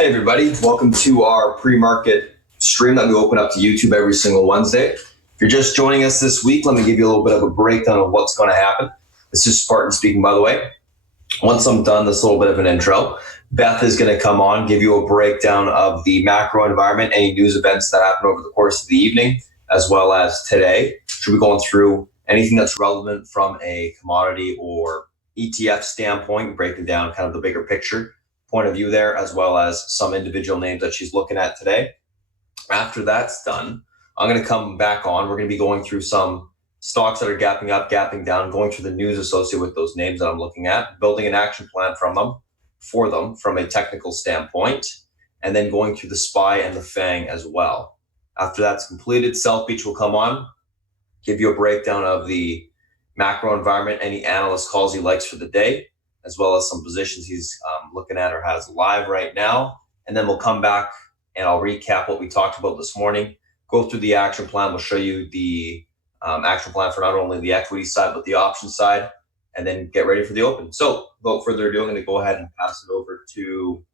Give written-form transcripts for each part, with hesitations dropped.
Hey everybody, welcome to our pre-market stream that we open up to YouTube every single Wednesday. If you're just joining us this week, let me give you a little bit of a breakdown of what's going to happen. This is Spartan speaking, by the way. Once I'm done this little bit of an intro, Beth is going to come on, give you a breakdown of the macro environment, any news events that happen over the course of the evening, as well as today. She'll be going through anything that's relevant from a commodity or ETF standpoint, breaking down kind of the bigger picture point of view there, as well as some individual names that she's looking at today. After that's done, I'm going to come back on. We're going to be going through some stocks that are gapping up, gapping down, going through the news associated with those names that I'm looking at, building an action plan for them from a technical standpoint, and then going through the SPY and the FANG as well. After that's completed, South Beach will come on, give you a breakdown of the macro environment, any analyst calls he likes for the day, as well as some positions he's looking at or has live right now. And then we'll come back and I'll recap what we talked about this morning, go through the action plan. We'll show you the action plan for not only the equity side, but the option side, and then get ready for the open. So without further ado, I'm going to go ahead and pass it over to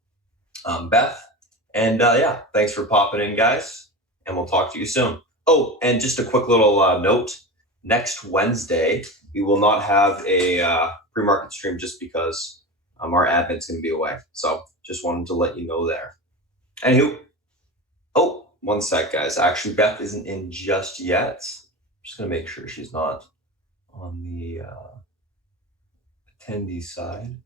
Beth. And yeah, thanks for popping in, guys, and we'll talk to you soon. Oh, and just a quick little note. Next Wednesday, we will not have a pre-market stream just because our admin's going to be away. So just wanted to let you know there. Anywho, oh, one sec, guys. Actually, Beth isn't in just yet. I'm just going to make sure she's not on the attendee side.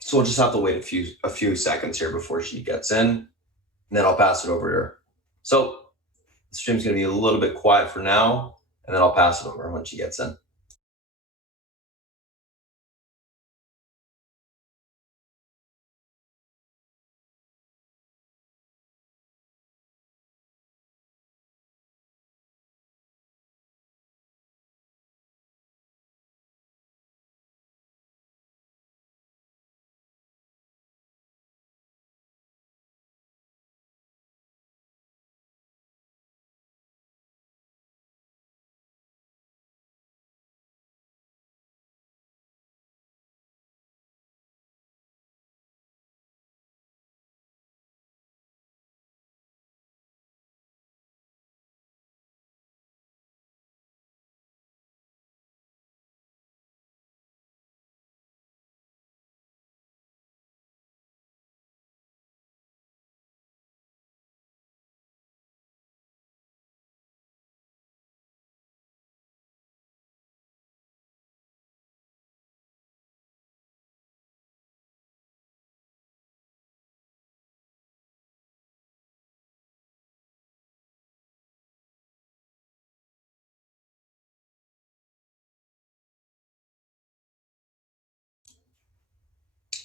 So we'll just have to wait a few seconds here before she gets in, and then I'll pass it over to her. So the stream's going to be a little bit quiet for now, and then I'll pass it over when she gets in.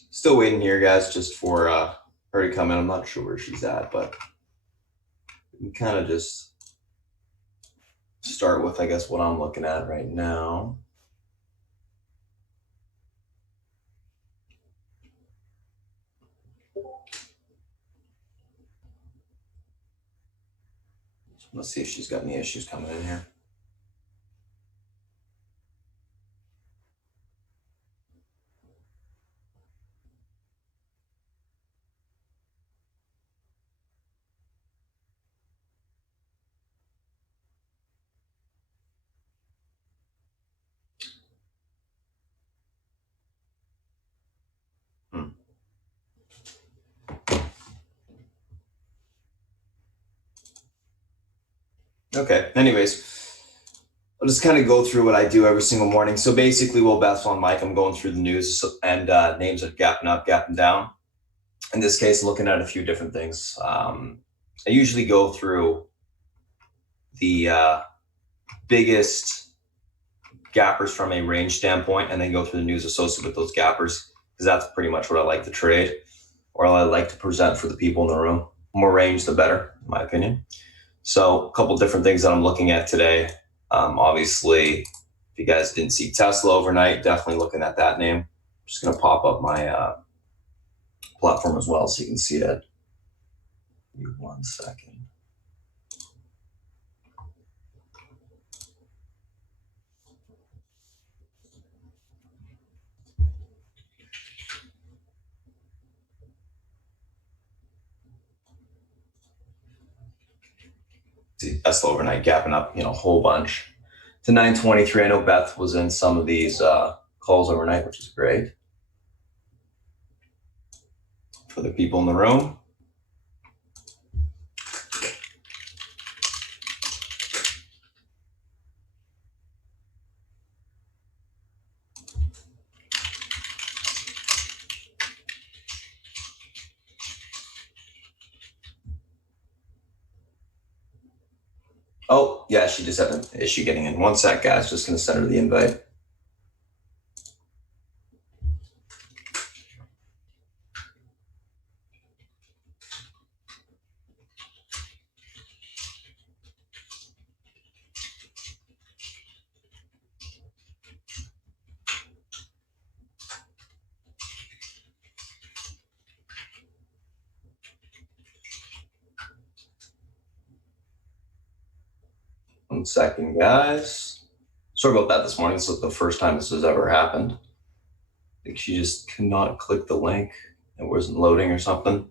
Still waiting here, guys, just for her to come in. I'm not sure where she's at, but we can kind of just start with, I guess, what I'm looking at right now. So let's see if she's got any issues coming in here. Okay, anyways, I'll just kind of go through what I do every single morning. So basically, while Beth's on mic, I'm going through the news and names that gapping up, gapping down. In this case, looking at a few different things. I usually go through the biggest gappers from a range standpoint and then go through the news associated with those gappers, because that's pretty much what I like to trade, or I like to present for the people in the room. More range, the better, in my opinion. So a couple different things that I'm looking at today. Obviously, if you guys didn't see Tesla overnight, definitely looking at that name. I'm just going to pop up my platform as well so you can see it. Give me 1 second. see Tesla overnight gapping up, a whole bunch to 923. I know Beth was in some of these calls overnight, which is great for the people in the room. Oh, yeah, she just had an issue getting in. One sec, guys. Just going to send her the invite. One second, guys. Sorry about that this morning. This is the first time this has ever happened. I think she just could not click the link. It wasn't loading or something.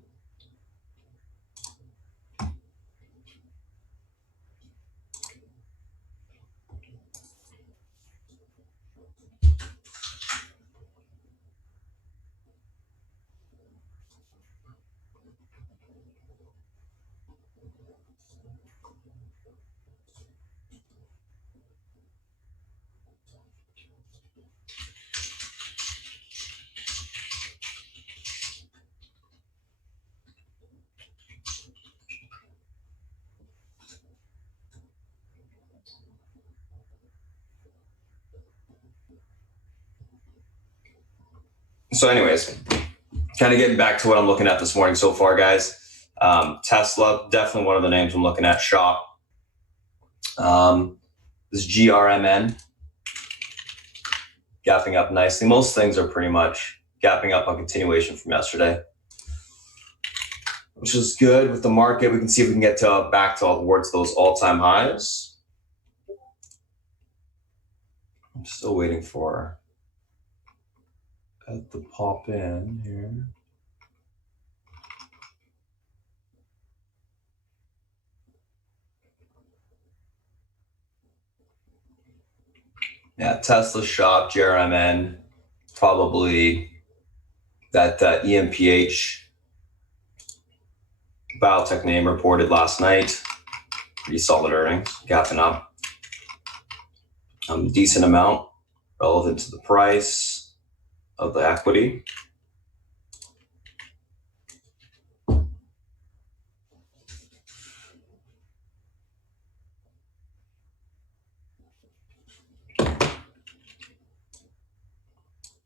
So anyways, kind of getting back to what I'm looking at this morning so far, guys. Tesla, definitely one of the names I'm looking at. Shop. This GRMN, gapping up nicely. Most things are pretty much gapping up on continuation from yesterday, which is good with the market. We can see if we can get back towards those all-time highs. I'm still waiting for it to pop in here. Yeah, Tesla, Shop, GRMN, probably that EMPH biotech name reported last night. Pretty solid earnings, gapping up. Decent amount relevant to the price of the equity.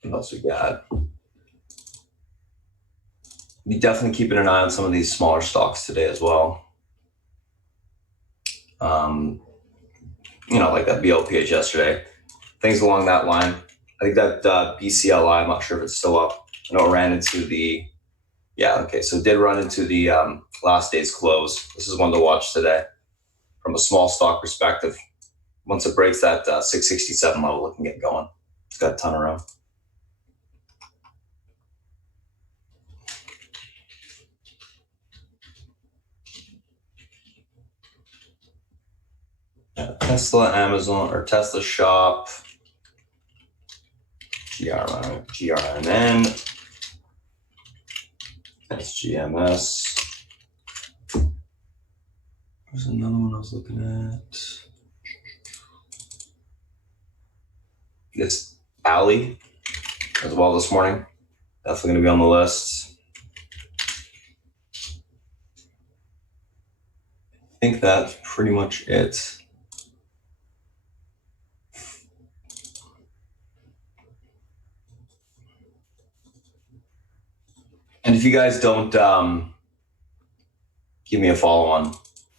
What else we got? Be definitely keeping an eye on some of these smaller stocks today as well. Like that BLPH yesterday. Things along that line. I think that BCLI, I'm not sure if it's still up. I know it ran into the, so it did run into the last day's close. This is one to watch today from a small stock perspective. Once it breaks that 667 level, it can get going. It's got a ton of room. Tesla, Amazon, or Tesla Shop, GRMN, SGMS. There's another one I was looking at. This Alley as well this morning. Definitely going to be on the list. I think that's pretty much it. And if you guys don't give me a follow on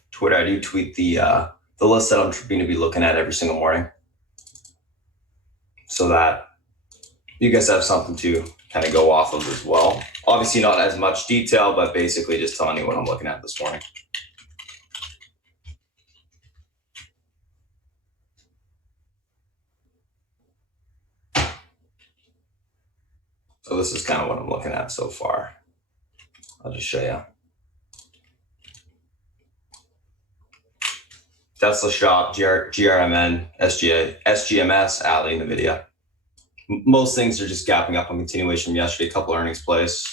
Twitter, I do tweet the list that I'm going to be looking at every single morning, so that you guys have something to kind of go off of as well. Obviously not as much detail, but basically just telling you what I'm looking at this morning. So this is kind of what I'm looking at so far. I'll just show you. Tesla Shop, GRMN, SGMS, Ali, NVIDIA. Most things are just gapping up on continuation from yesterday, a couple earnings plays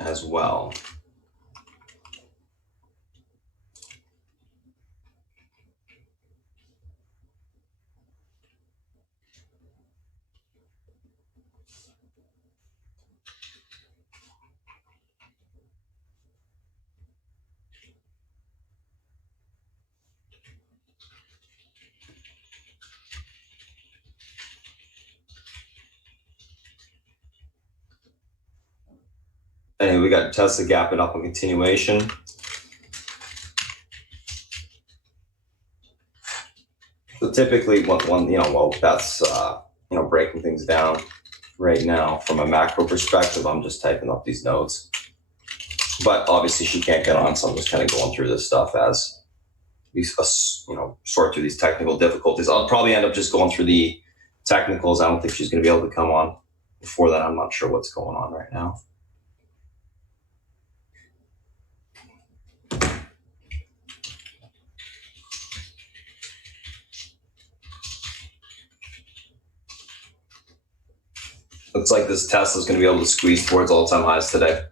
as well. Anyway, we got Tesla gapping up on continuation. So typically, that's breaking things down right now from a macro perspective. I'm just typing up these notes, but obviously she can't get on, so I'm just kind of going through this stuff as we sort through these technical difficulties. I'll probably end up just going through the technicals. I don't think she's going to be able to come on before that. I'm not sure what's going on right now. Looks like this Tesla's going to be able to squeeze towards all-time highs today.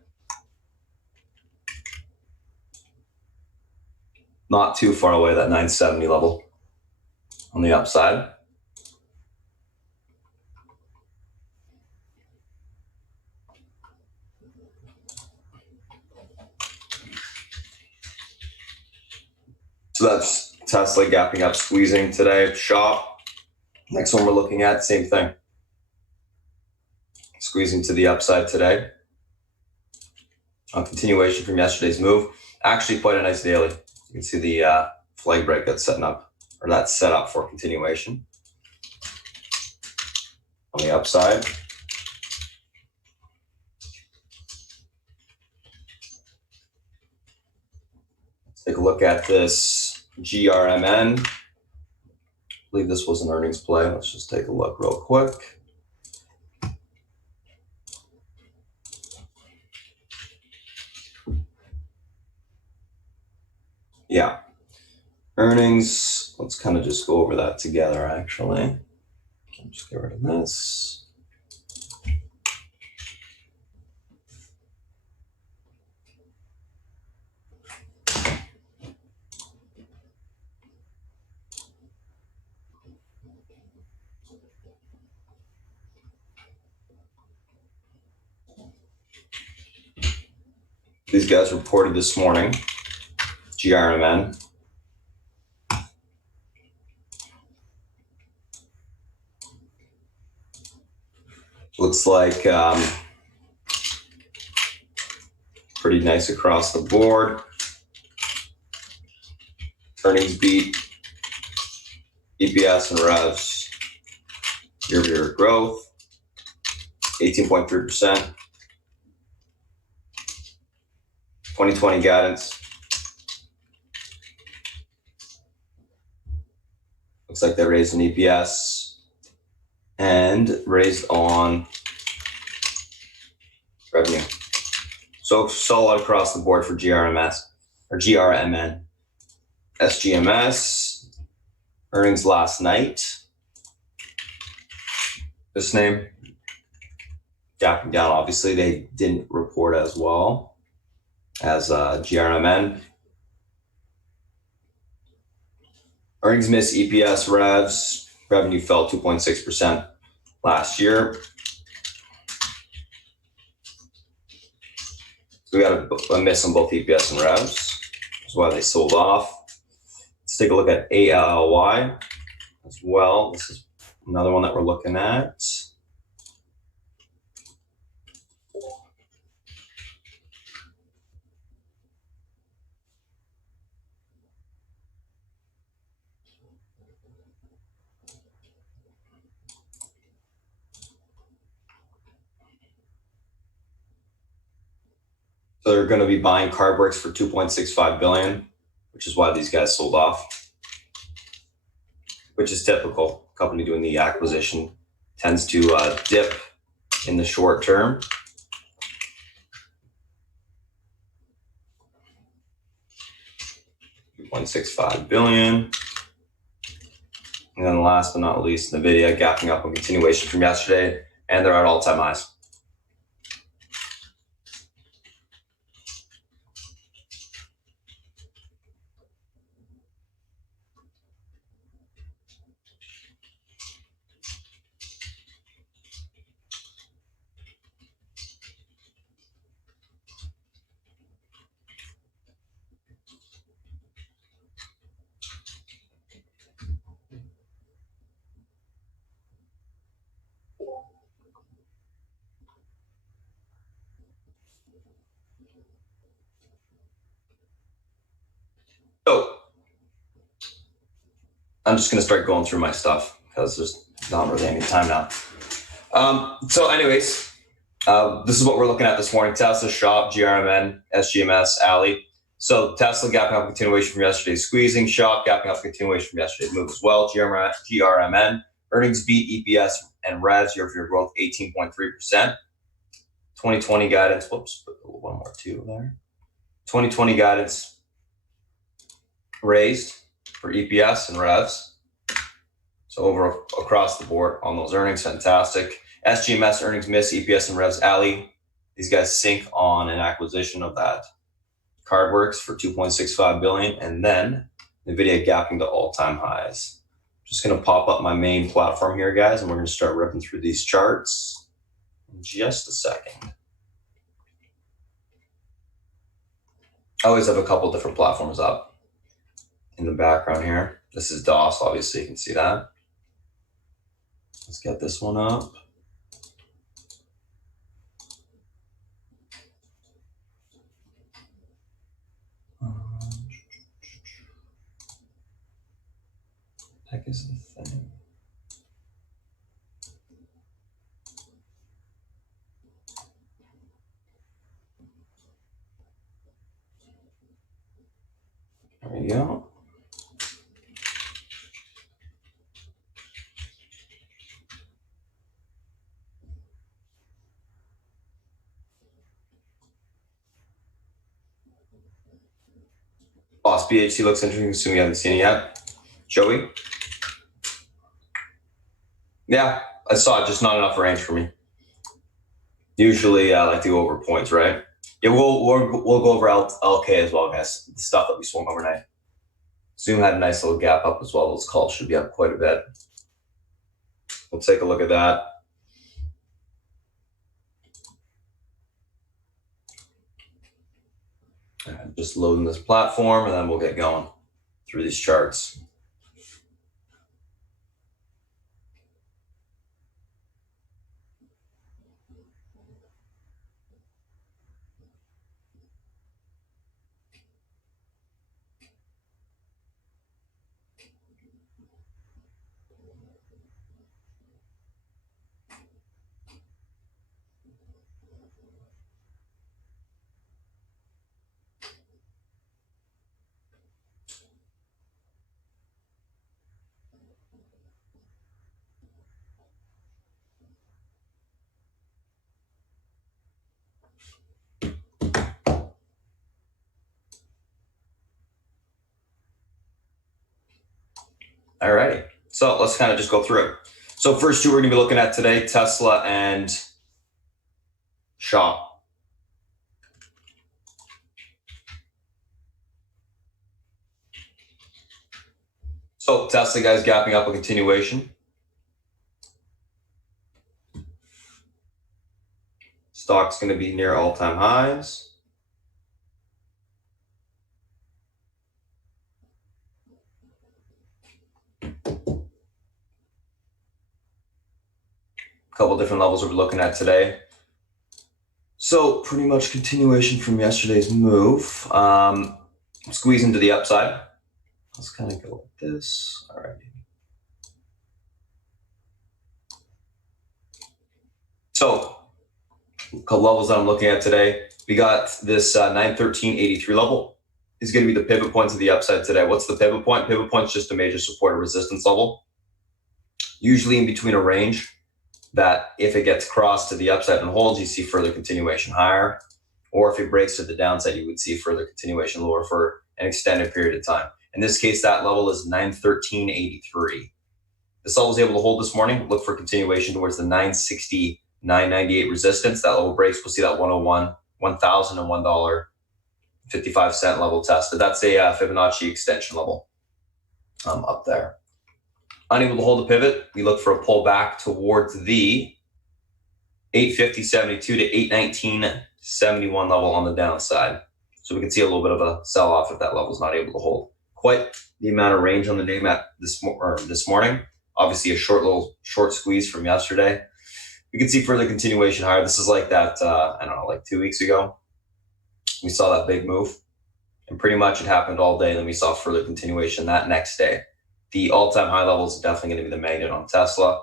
Not too far away, that 970 level on the upside. So that's Tesla gapping up, squeezing today. Shop. Next one we're looking at, same thing. Squeezing to the upside today. A continuation from yesterday's move. Actually quite a nice daily. You can see the flag break that's setting up, or that's set up for continuation. On the upside. Let's take a look at this GRMN. I believe this was an earnings play. Let's just take a look real quick. Yeah. Earnings, let's kind of just go over that together, actually. I'll just get rid of this. These guys reported this morning, GRMN. Looks like pretty nice across the board. Earnings beat, EPS and revs, year-over-year growth, 18.3%. 2020 guidance. Looks like they raised an EPS and raised on revenue. So solid across the board for GRMS or GRMN. SGMS, earnings last night. This name, gapping down. Obviously, they didn't report as well as GRMN. Earnings miss, EPS, revs, revenue fell 2.6% last year. So we got a miss on both EPS and revs. That's why they sold off. Let's take a look at ALLY as well. This is another one that we're looking at. So they're going to be buying Cardbricks for $2.65 billion, which is why these guys sold off, which is typical. Company doing the acquisition tends to dip in the short term. 2.65 billion. And then last but not least, NVIDIA gapping up on continuation from yesterday, and they're at all-time highs. So I'm just going to start going through my stuff because there's not really any time now. So anyways, this is what we're looking at this morning. Tesla, Shop, GRMN, SGMS, Ali. So Tesla gapping up continuation from yesterday's squeezing. Shop gapping up continuation from yesterday's move as well. GRMN, earnings beat, EPS and revs, year-over-year growth 18.3%. 2020 guidance, whoops, put one more two there. 2020 guidance raised for EPS and revs. So over across the board on those earnings, fantastic. SGMS earnings miss, EPS and revs, Ali. These guys sink on an acquisition of that Cardworks for 2.65 billion, and then NVIDIA gapping to all-time highs. Just going to pop up my main platform here, guys, and we're going to start ripping through these charts in just a second. I always have a couple different platforms up in the background here. This is DOS, obviously, you can see that. Let's get this one up. Heck is the thing. There we go. Boss BHC looks interesting, assuming you haven't seen it yet. Joey? Yeah, I saw it, just not enough range for me. Usually I like to go over points, right? Yeah, we'll go over LK as well, guys. The stuff that we swung overnight. Zoom had a nice little gap up as well. Those calls should be up quite a bit. We'll take a look at that. Just loading this platform, and then we'll get going through these charts. All righty, so let's kind of just go through it. So first two we're going to be looking at today, Tesla and Shop. So Tesla, guys, gapping up a continuation. Stock's going to be near all-time highs. Couple different levels we're looking at today. So pretty much continuation from yesterday's move. Squeezing to the upside. Let's kind of go like this. All right. So a couple levels that I'm looking at today. We got this 913.83 level is going to be the pivot point to the upside today. What's the pivot point? Pivot point is just a major support and resistance level. Usually in between a range that if it gets crossed to the upside and holds, you see further continuation higher. Or if it breaks to the downside, you would see further continuation lower for an extended period of time. In this case, that level is 913.83. This level was able to hold this morning. Look for continuation towards the 960, 998 resistance. That level breaks, we'll see that 101, $1,001.55 level tested. That's a Fibonacci extension level up there. Unable to hold the pivot, we look for a pullback towards the 850.72 to 819.71 level on the downside. So we can see a little bit of a sell-off if that level is not able to hold. Quite the amount of range on the name at this morning. Obviously a short squeeze from yesterday. We can see further continuation higher. This is like that, like 2 weeks ago. We saw that big move. And pretty much it happened all day. Then we saw further continuation that next day. The all-time high levels are definitely going to be the magnet on Tesla.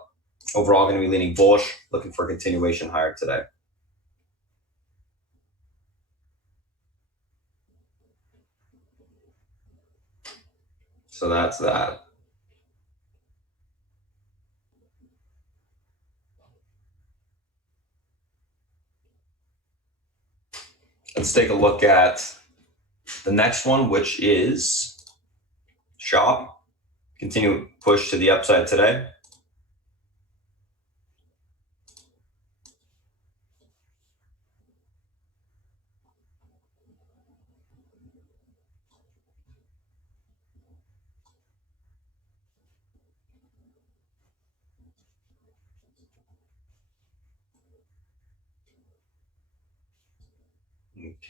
Overall, going to be leaning bullish, looking for continuation higher today. So that's that. Let's take a look at the next one, which is Shop. Continue push to the upside today.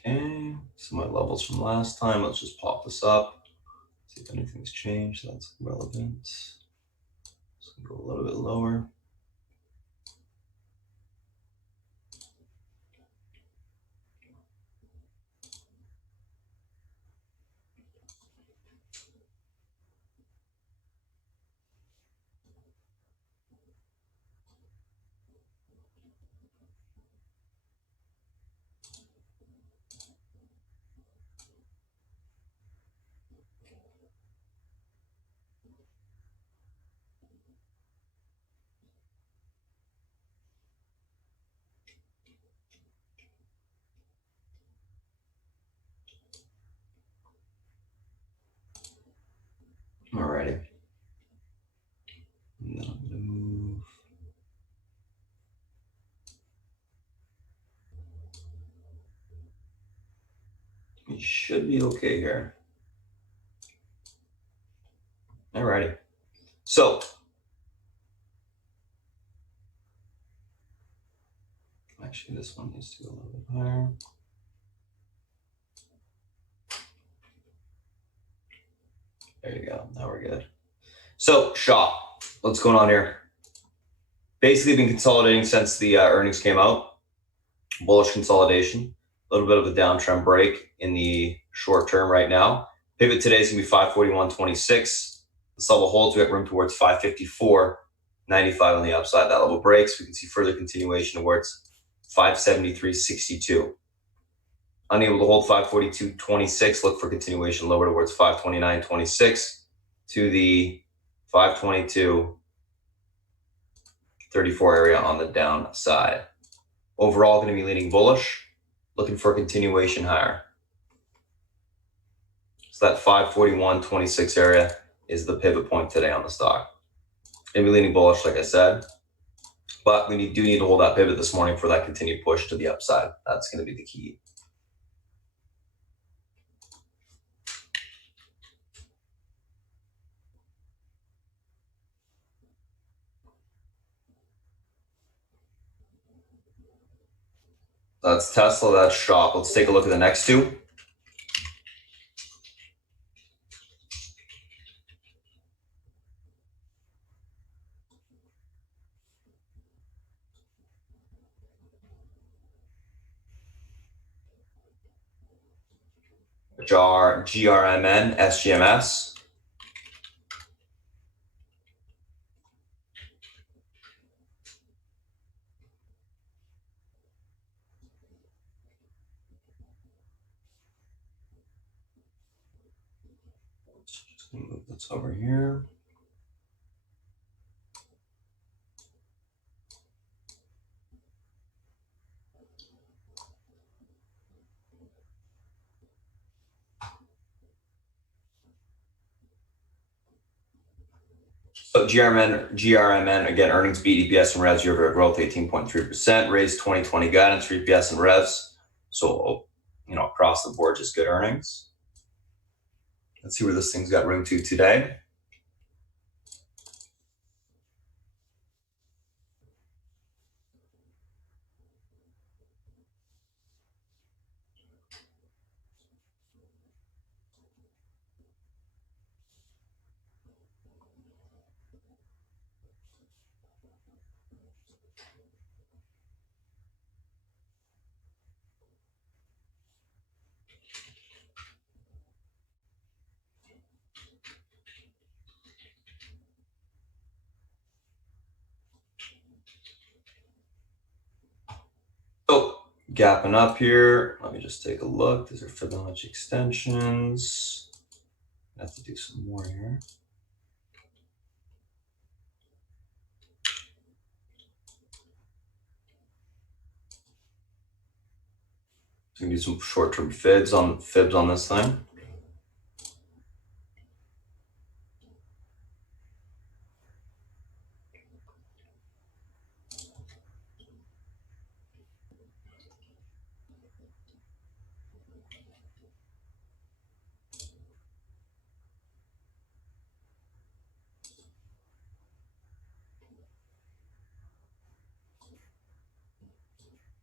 Okay, some of my levels from last time. Let's just pop this up. See if anything's changed. That's relevant. Let's go a little bit lower. Alrighty. And then I'm gonna move. We should be okay here. Alrighty. So actually this one needs to go a little bit higher. There you go. Now we're good. So Shop, what's going on here? Basically been consolidating since the earnings came out. Bullish consolidation, a little bit of a downtrend break in the short term right now. Pivot today is going to be 541.26. This level holds, we got room towards 554.95 on the upside. That level breaks, we can see further continuation towards 573.62. Unable to hold 542.26, look for continuation lower towards 529.26 to the 522.34 area on the downside. Overall, going to be leaning bullish, looking for a continuation higher. So that 541.26 area is the pivot point today on the stock. Going to be leaning bullish, like I said, but we do need to hold that pivot this morning for that continued push to the upside. That's going to be the key. That's Tesla, that's Shop. Let's take a look at the next two. Which are GRMN, SGMS. Just gonna move this over here. So GRMN again, earnings beat EPS and revs year-over-year growth 18.3%, raised 2020 guidance for EPS and revs. So, across the board, just good earnings. Let's see where this thing's got room to today. So, gapping up here. Let me just take a look. These are Fibonacci extensions. I have to do some more here. So, we can do some short-term fibs on this thing.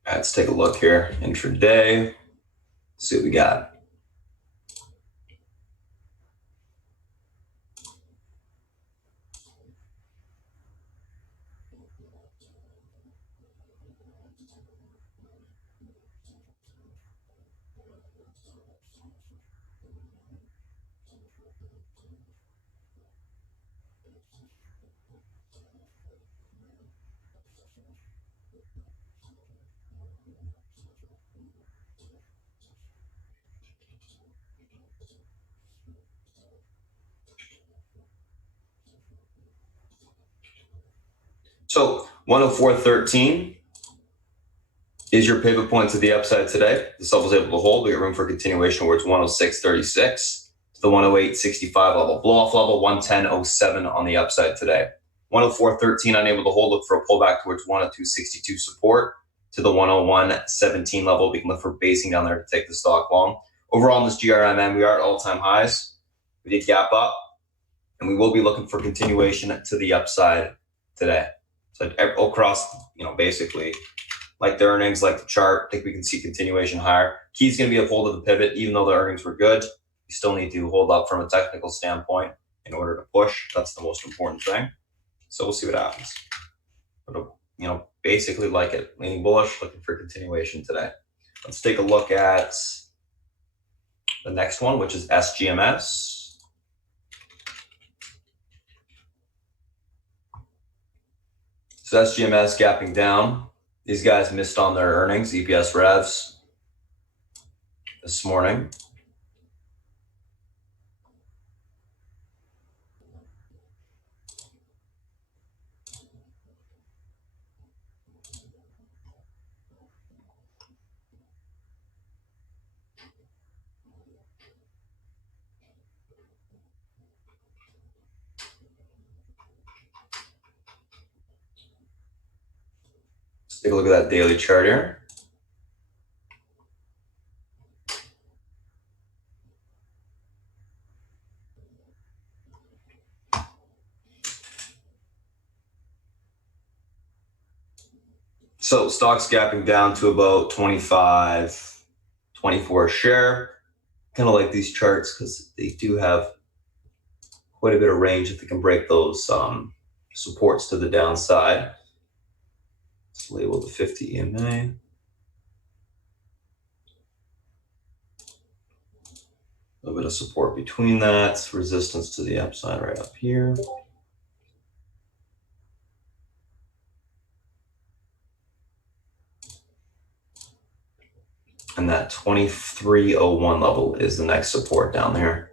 All right, let's take a look here. Intraday. See what we got. So 104.13 is your pivot point to the upside today. This level is able to hold. We got room for continuation towards 106.36 to the 108.65 level. Blow off level 110.07 on the upside today. 104.13 unable to hold. Look for a pullback towards 102.62 support to the 101.17 level. We can look for basing down there to take the stock long. Overall in this GRMN, we are at all-time highs. We did gap up, and we will be looking for continuation to the upside today. So across, basically, like the earnings, like the chart, I think we can see continuation higher. Key is going to be a hold of the pivot. Even though the earnings were good, you still need to hold up from a technical standpoint in order to push. That's the most important thing. So we'll see what happens. But, basically like it, leaning bullish, looking for continuation today. Let's take a look at the next one, which is SGMS. So SGMS gapping down. These guys missed on their earnings, EPS revs, this morning. Let's take a look at that daily chart here. So stock's gapping down to about 25, 24 a share. Kind of like these charts because they do have quite a bit of range if they can break those supports to the downside. Let's label the 50 EMA. A little bit of support between that, resistance to the upside right up here. And that 2301 level is the next support down there.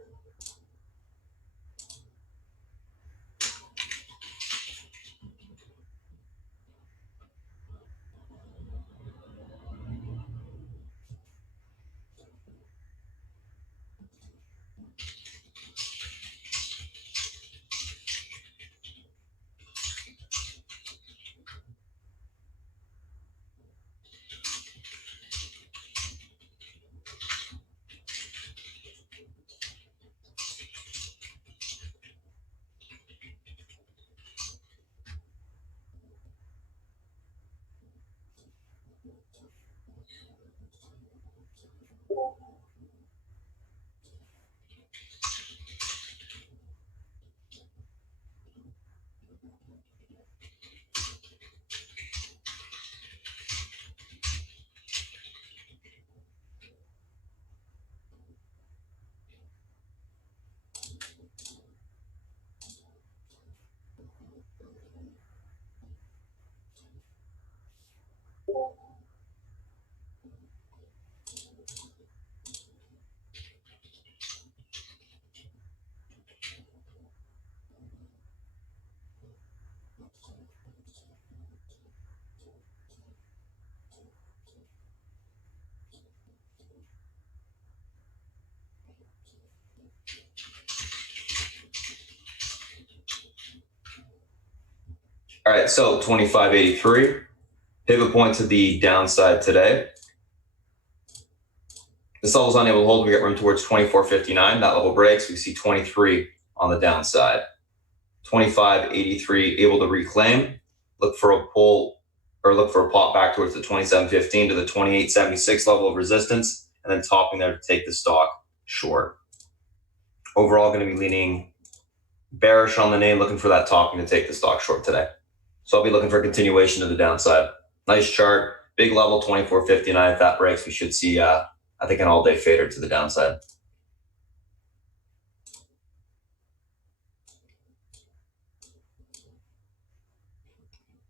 All right, so 25.83, pivot point to the downside today. This level is unable to hold. We get room towards 24.59. That level breaks. We see 23 on the downside. 25.83 able to reclaim. Look for a pull or look for a pop back towards the 27.15 to the 28.76 level of resistance, and then topping there to take the stock short. Overall, going to be leaning bearish on the name, looking for that topping to take the stock short today. So I'll be looking for a continuation to the downside. Nice chart, big level 24.59. If that breaks, we should see, I think, an all-day fader to the downside.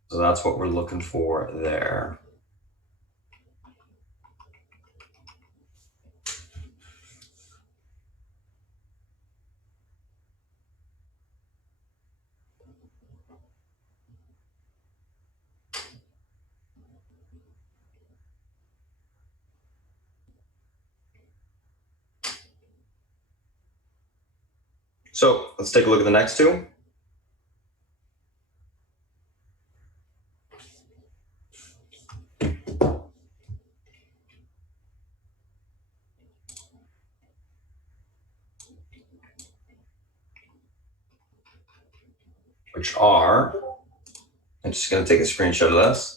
So that's what we're looking for there. So let's take a look at the next two. Which are, I'm just going to take a screenshot of this.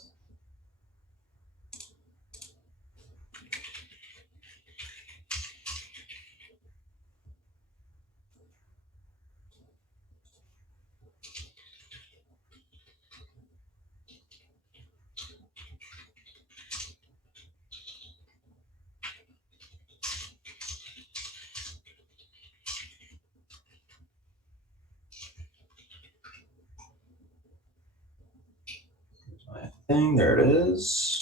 There it is.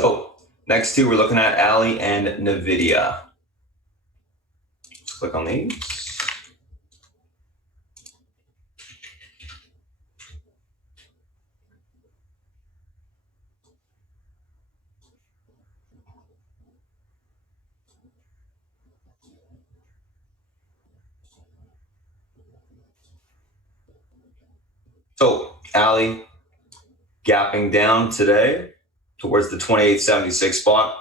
So next two, we're looking at Ali and NVIDIA. Let's click on these. So Ali gapping down today towards the 28.76 spot.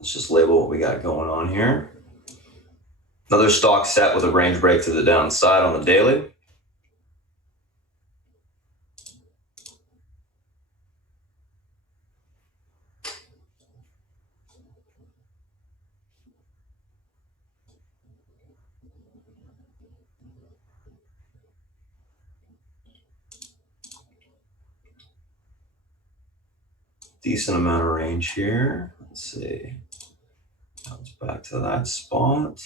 Let's just label what we got going on here. Another stock set with a range break to the downside on the daily. Decent amount of range here. Let's see. Comes back to that spot.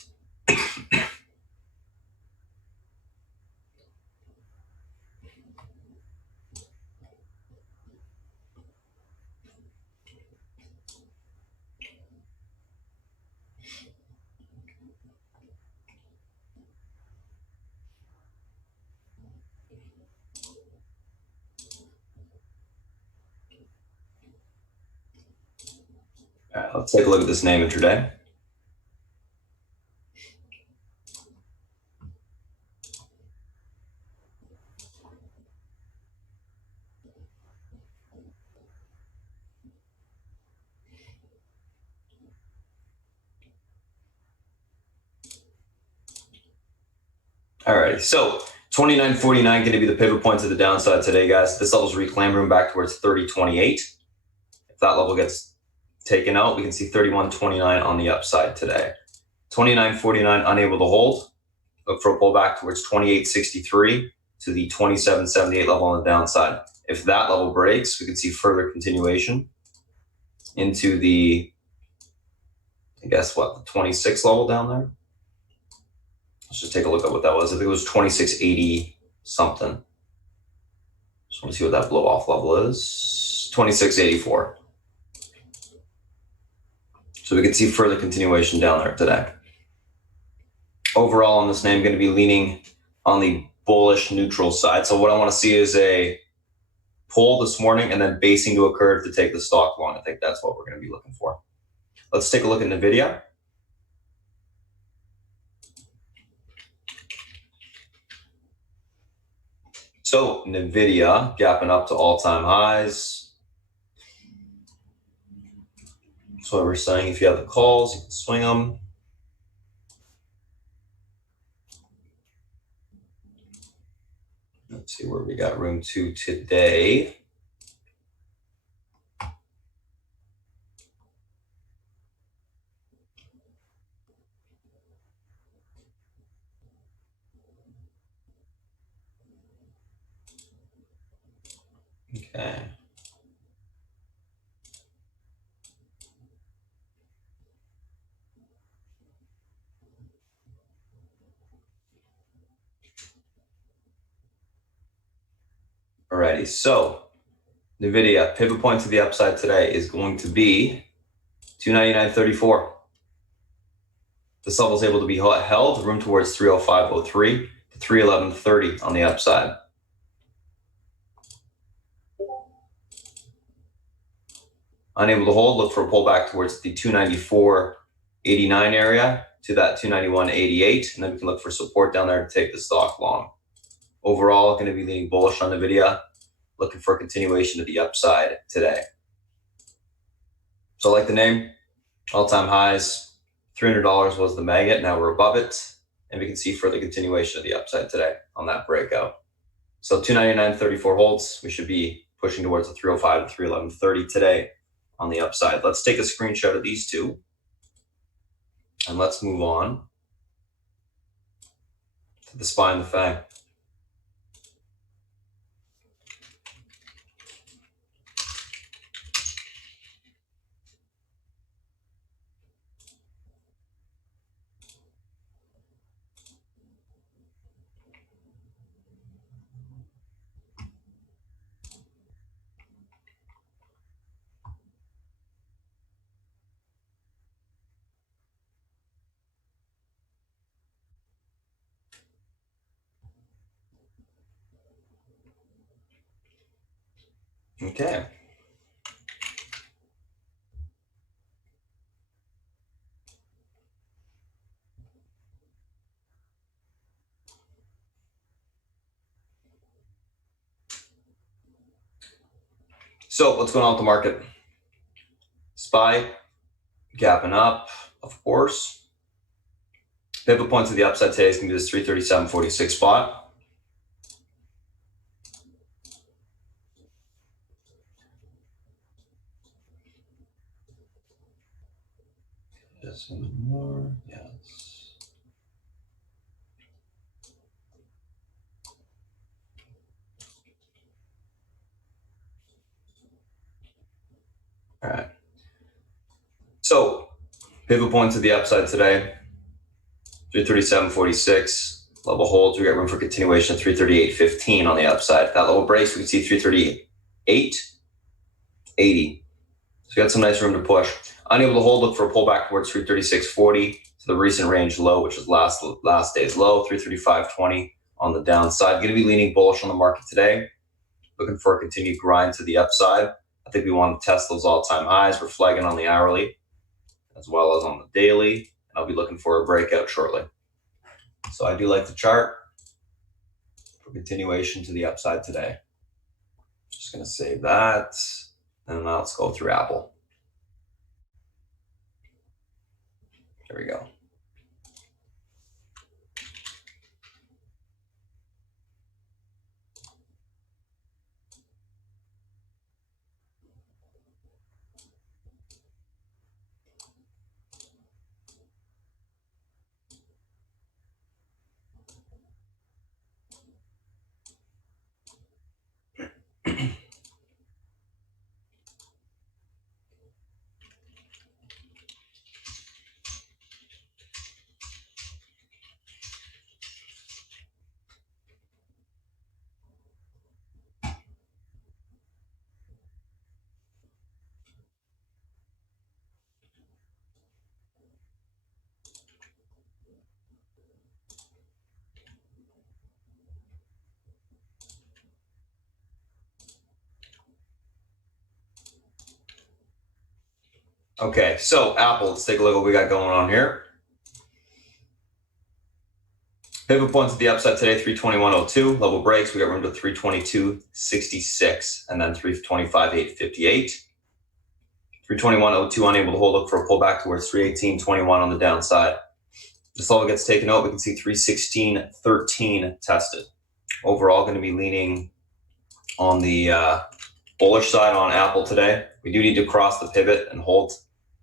All right, let's take a look at this name intraday. Alrighty, so 29.49 going to be the pivot point to the downside today, guys. This level's reclaim room back towards 30.28. If that level gets taken out, we can see 31.29 on the upside today. 29.49 unable to hold. Look for a pullback towards 28.63 to the 27.78 level on the downside. If that level breaks, we could see further continuation into the, I guess, the 26 level down there. Let's just take a look at what that was. I think it was 2680 something. Just want to see what that blow off level is. 2684. So we can see further continuation down there today. Overall on this name, going to be leaning on the bullish neutral side. So what I want to see is a pull this morning and then basing to a curve to take the stock long. I think that's what we're going to be looking for. Let's take a look at NVIDIA. So NVIDIA gapping up to all-time highs. So we're saying if you have the calls, you can swing them. Let's see where we got room to today. Okay. Alrighty, so NVIDIA pivot point to the upside today is going to be 299.34. This level is able to be held, room towards 305.03 to 311.30 on the upside. Unable to hold, look for a pullback towards the 294.89 area to that 291.88, and then we can look for support down there to take the stock long. Overall, going to be leaning bullish on NVIDIA, looking for a continuation of the upside today. So like the name, all-time highs, $300 was the magnet. Now we're above it, and we can see further continuation of the upside today on that breakout. So 299.34 holds. We should be pushing towards the 305 to 311.30 today on the upside. Let's take a screenshot of these two, and let's move on to the SPY and the FANG. Okay. So what's going on with the market? SPY gapping up, of course. Pivot point to the upside today is going to be this 337.46 spot. Just a bit more, yes. All right. So pivot point to the upside today, 337.46. Level holds, we got room for continuation of 338.15 on the upside. That level breaks, we can see 338.80. So we got some nice room to push. Unable to hold, look for a pullback towards 336.40 to the recent range low, which is last day's low, 335.20 on the downside. Going to be leaning bullish on the market today. Looking for a continued grind to the upside. I think we want to test those all-time highs. We're flagging on the hourly as well as on the daily. And I'll be looking for a breakout shortly. So I do like the chart for continuation to the upside today. Just going to save that. And now let's go through Apple. There we go. Okay, so Apple, let's take a look at what we got going on here. Pivot points at the upside today, 321.02. Level breaks, we got room to 322.66 and then 325.858. 321.02 unable to hold, look for a pullback towards 318.21 on the downside. This level gets taken out, we can see 316.13 tested. Overall, going to be leaning on the bullish side on Apple today. We do need to cross the pivot and hold.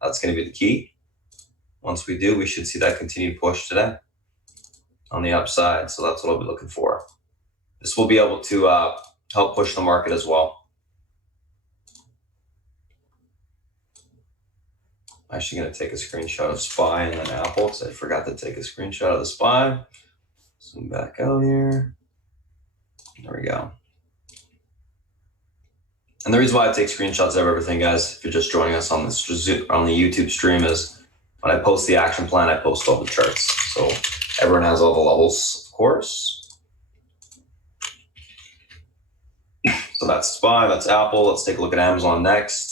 That's going to be the key. Once we do, we should see that continued push today on the upside. So that's what I'll be looking for. This will be able to help push the market as well. I'm actually going to take a screenshot of SPY and then Apple because I forgot to take a screenshot of the SPY. Zoom back out here. There we go. And the reason why I take screenshots of everything, guys, if you're just joining us on this on the YouTube stream, is when I post the action plan, I post all the charts. So everyone has all the levels, of course. So that's SPY, that's Apple. Let's take a look at Amazon next.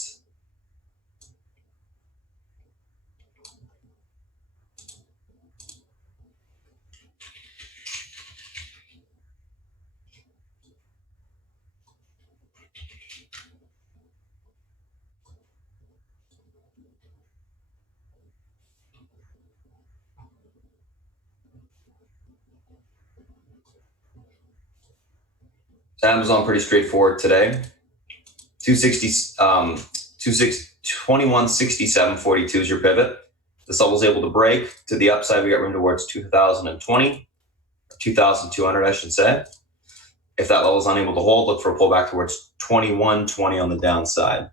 Amazon pretty straightforward today. 2167.42 is your pivot. This level is able to break to the upside. We got room towards 2020, 2200, I should say. If that level is unable to hold, look for a pullback towards 2120 on the downside.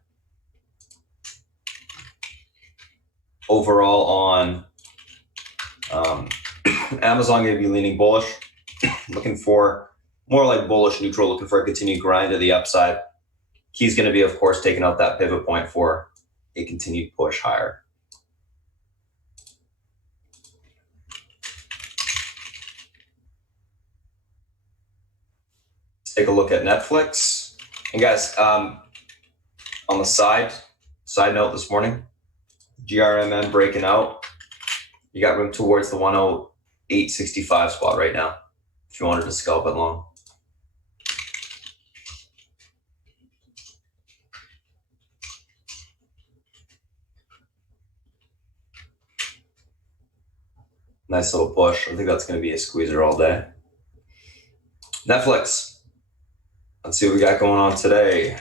Overall on Amazon, going to be leaning bullish, looking for more like bullish neutral, looking for a continued grind to the upside. Key is going to be, of course, taking out that pivot point for a continued push higher. Let's take a look at Netflix. And guys, on the side note this morning, GRMN breaking out. You got room towards the 108.65 spot right now if you wanted to scalp it long. Nice little push. I think that's going to be a squeezer all day. Netflix. Let's see what we got going on today.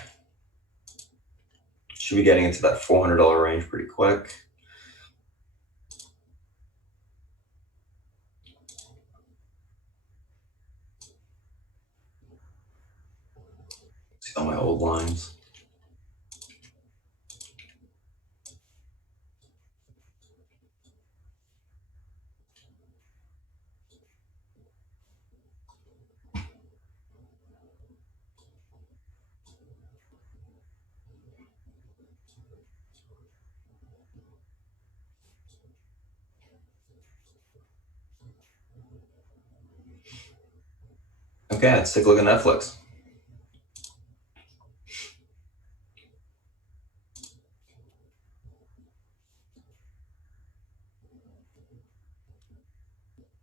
Should be getting into that $400 range pretty quick. See all my old lines. Okay, let's take a look at Netflix.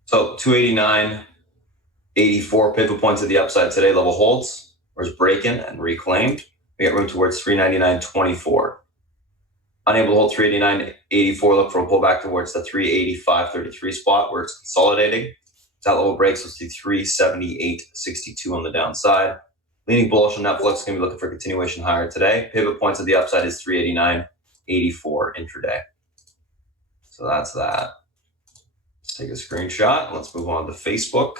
So 289.84 pivot points at the upside today. Level holds, or is breaking and reclaimed. We got room towards 399.24. Unable to hold 389.84. Look for a pullback towards the 385.33 spot where it's consolidating. That level breaks, we'll see 378.62 on the downside. Leaning bullish on Netflix, going to be looking for continuation higher today. Pivot points at the upside is 389.84 intraday. So that's that. Let's take a screenshot. Let's move on to Facebook.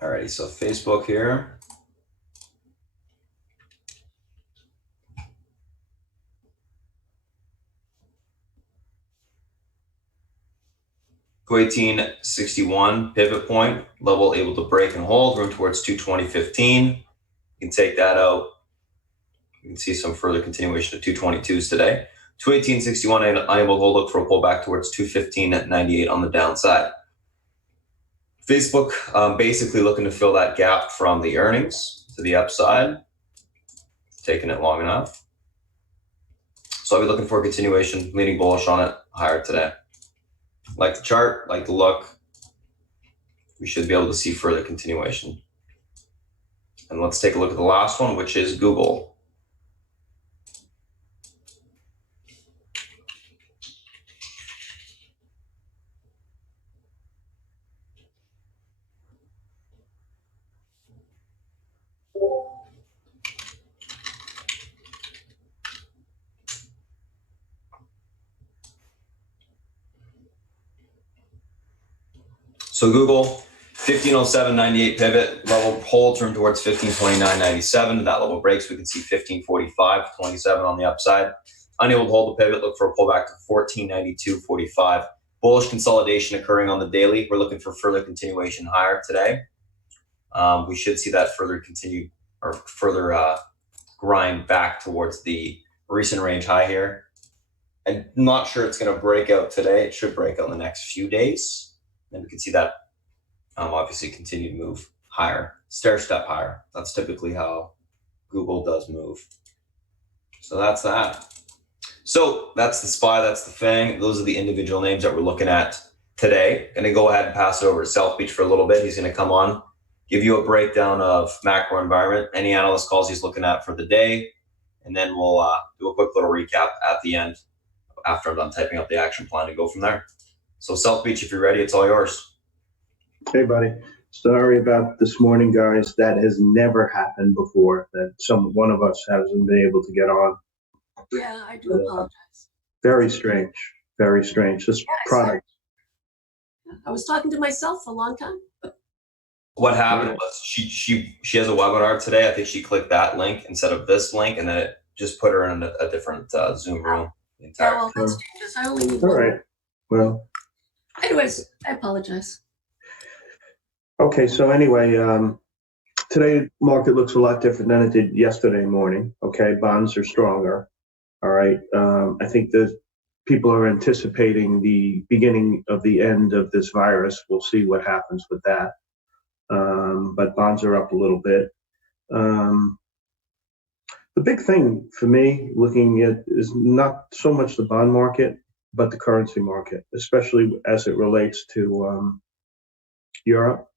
Alrighty, so Facebook here. To 1861 pivot point level able to break and hold, room towards 220.15. You can take that out. You can see some further continuation of 222s today. 218.61 unable to hold, look for a pullback towards 215.98 on the downside. Facebook basically looking to fill that gap from the earnings to the upside. Taking it long enough. So I'll be looking for a continuation, leaning bullish on it higher today. Like the chart, like the look. We should be able to see further continuation. And let's take a look at the last one, which is Google. So Google, 1507.98 pivot, level hold, turn towards 1529.97. That level breaks, we can see 1545.27 on the upside. Unable to hold the pivot, look for a pullback to 1492.45. Bullish consolidation occurring on the daily. We're looking for further continuation higher today. We should see that further continue or further grind back towards the recent range high here. I'm not sure it's going to break out today. It should break out in the next few days. And we can see that obviously continue to move higher, stair step higher. That's typically how Google does move. So that's that. So that's the SPY, that's the FANG. Those are the individual names that we're looking at today. Going to go ahead and pass it over to South Beach for a little bit. He's going to come on, give you a breakdown of macro environment, any analyst calls he's looking at for the day, and then we'll do a quick little recap at the end after I'm done typing up the action plan and go from there. So South Beach, if you're ready, it's all yours. Hey, buddy. Sorry about this morning, guys. That has never happened before, that one of us hasn't been able to get on. Yeah, I do apologize. Very strange. Very strange. This product. I was talking to myself for a long time. What happened was she has a webinar today. I think she clicked that link instead of this link, and then it just put her in a different Zoom room. Yeah, well, that's changes. I only need All one. right. Well. Anyways, I apologize. Okay, so anyway, today market looks a lot different than it did yesterday morning. Okay, bonds are stronger. All right. I think that people are anticipating the beginning of the end of this virus. We'll see what happens with that. But bonds are up a little bit. The big thing for me looking at is not so much the bond market, but the currency market, especially as it relates to Europe.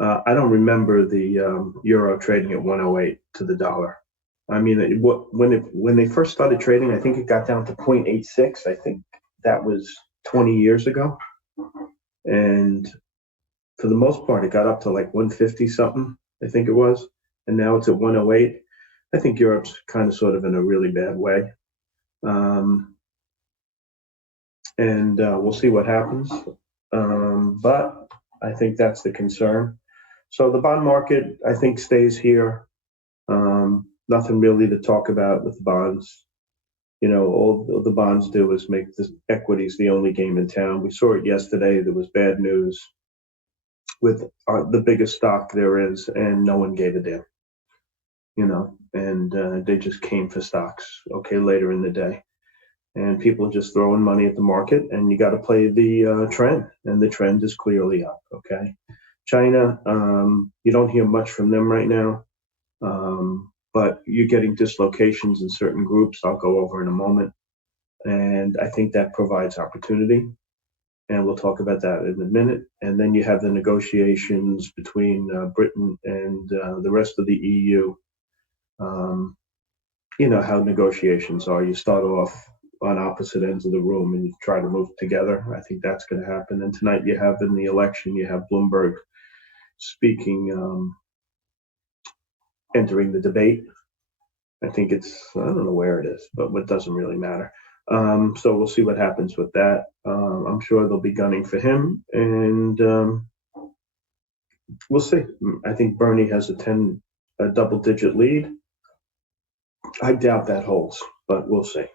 I don't remember the euro trading at 108 to the dollar. I mean, when they first started trading, I think it got down to 0.86. I think that was 20 years ago. And for the most part, it got up to like 150 something, I think it was. And now it's at 108. I think Europe's kind of sort of in a really bad way. And we'll see what happens. But I think that's the concern. So the bond market, I think, stays here. Nothing really to talk about with bonds. You know, all the bonds do is make the equities the only game in town. We saw it yesterday. There was bad news with the biggest stock there is, and no one gave a damn. You know, and they just came for stocks, okay, later in the day. And people are just throwing money at the market, and you got to play the trend, and the trend is clearly up, okay? China, you don't hear much from them right now, but you're getting dislocations in certain groups I'll go over in a moment. And I think that provides opportunity. And we'll talk about that in a minute. And then you have the negotiations between Britain and the rest of the EU. You know how negotiations are. You start off on opposite ends of the room and you try to move together. I think that's going to happen. And tonight you have in the election, you have Bloomberg speaking, entering the debate. I think it's, I don't know where it is, but it doesn't really matter. So we'll see what happens with that. I'm sure they'll be gunning for him. And we'll see. I think Bernie has a double-digit lead. I doubt that holds, but we'll see.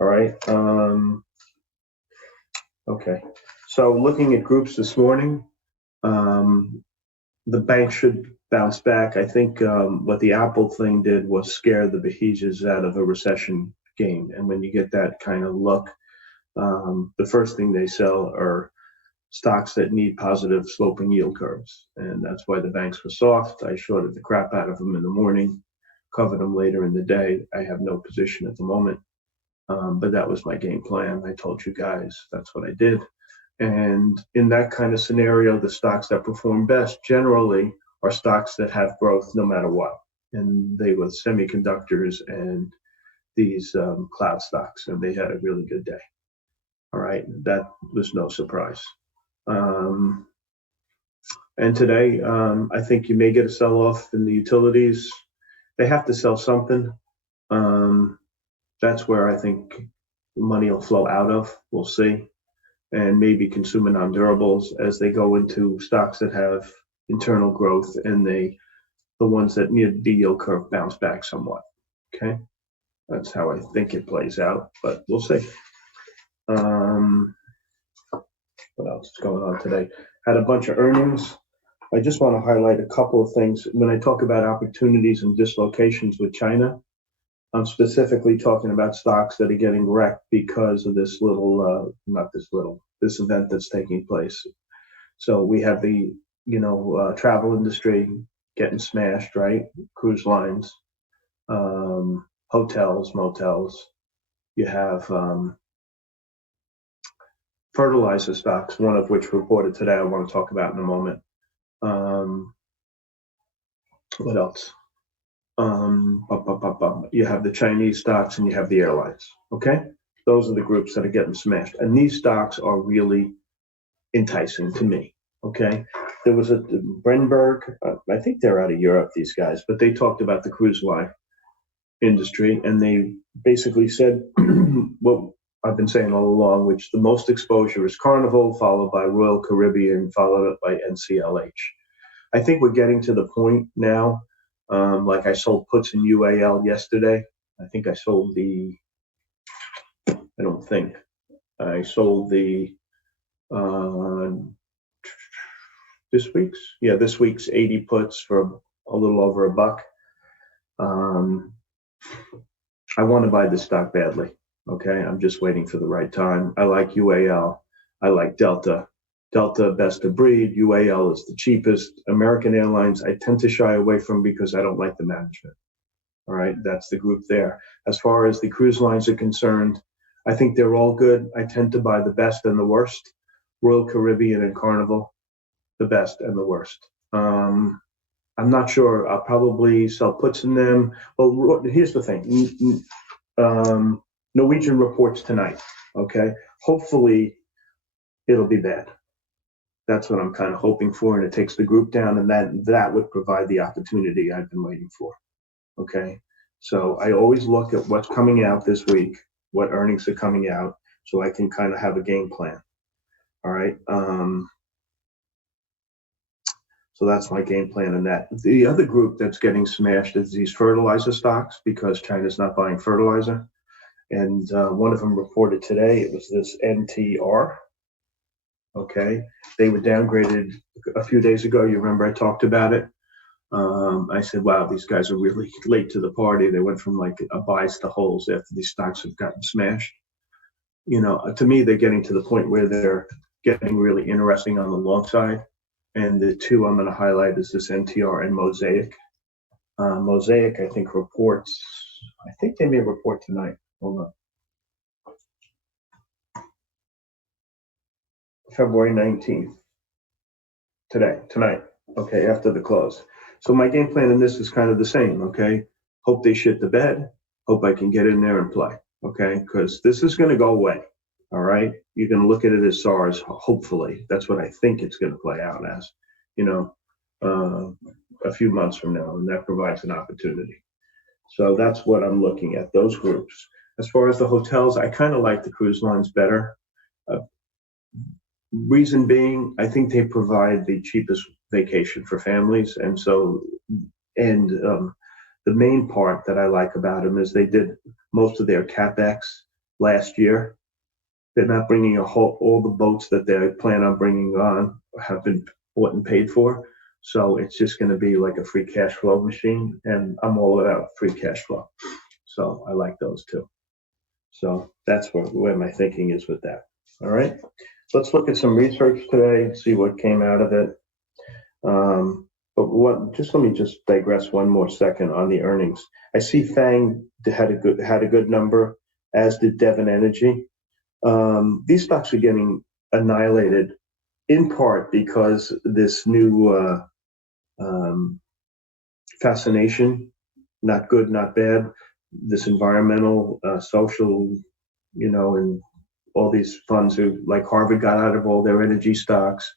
All right. Okay. So looking at groups this morning, the bank should bounce back. I think what the Apple thing did was scare the bejesus out of a recession game. And when you get that kind of look, the first thing they sell are stocks that need positive sloping yield curves. And that's why the banks were soft. I shorted the crap out of them in the morning, covered them later in the day. I have no position at the moment, but that was my game plan. I told you guys that's what I did. And in that kind of scenario, the stocks that perform best generally are stocks that have growth no matter what. And they were semiconductors and these cloud stocks, and they had a really good day. All right, that was no surprise. And today, I think you may get a sell-off in the utilities. They have to sell something. That's where I think money will flow out of. We'll see. And maybe consumer non-durables as they go into stocks that have internal growth and the ones that need the yield curve bounce back somewhat. Okay, that's how I think it plays out, but we'll see. What else is going on today? Had a bunch of earnings. I just want to highlight a couple of things. When I talk about opportunities and dislocations with China, I'm specifically talking about stocks that are getting wrecked because of this event that's taking place. So we have the, travel industry getting smashed, right? Cruise lines, hotels, motels. You have fertilizer stocks, one of which reported today I want to talk about in a moment. What else? You have the Chinese stocks and you have the airlines. Okay, those are the groups that are getting smashed, and these stocks are really enticing to me. Okay, there was a Brenberg. I think they're out of Europe, these guys, but they talked about the cruise line industry, and they basically said what I've been saying all along, which the most exposure is Carnival, followed by Royal Caribbean, followed up by NCLH. I think we're getting to the point now. Like I sold puts in UAL yesterday. I think I sold this week's 80 puts for a little over $1. I want to buy this stock badly. Okay, I'm just waiting for the right time. I like UAL. I like Delta. Delta, best of breed. UAL is the cheapest. American Airlines, I tend to shy away from because I don't like the management. All right, that's the group there. As far as the cruise lines are concerned, I think they're all good. I tend to buy the best and the worst. Royal Caribbean and Carnival, the best and the worst. I'm not sure. I'll probably sell puts in them. Well, here's the thing. Norwegian reports tonight. Okay, hopefully it'll be bad. That's what I'm kind of hoping for, and it takes the group down, and that would provide the opportunity I've been waiting for. Okay, so I always look at what's coming out this week, what earnings are coming out, so I can kind of have a game plan. All right, so that's my game plan on that. The other group that's getting smashed is these fertilizer stocks because China's not buying fertilizer, and one of them reported today. It was this NTR. Okay, they were downgraded a few days ago. You remember I talked about it. I said, wow, these guys are really late to the party. They went from like a buys to holds after these stocks have gotten smashed. To me, they're getting to the point where they're getting really interesting on the long side. And the two I'm going to highlight is this NTR and Mosaic. Mosaic, I think, reports. I think they may report tonight. Hold on. February 19th, tonight, okay, after the close. So my game plan in this is kind of the same, okay? Hope they shit the bed, hope I can get in there and play, okay? Because this is going to go away, all right? You're going to look at it as SARS, hopefully. That's what I think it's going to play out as, a few months from now, and that provides an opportunity. So that's what I'm looking at, those groups. As far as the hotels, I kind of like the cruise lines better. Reason being, I think they provide the cheapest vacation for families. And so, and the main part that I like about them is they did most of their CapEx last year. They're not bringing all the boats that they plan on bringing on have been bought and paid for. So it's just going to be like a free cash flow machine. And I'm all about free cash flow. So I like those too. So that's where my thinking is with that. All right. Let's look at some research today, see what came out of it. Just let me just digress one more second on the earnings. I see Fang had a good number, as did Devon Energy. These stocks are getting annihilated in part because this new fascination, not good, not bad, this environmental, social, and all these funds who, like Harvard, got out of all their energy stocks.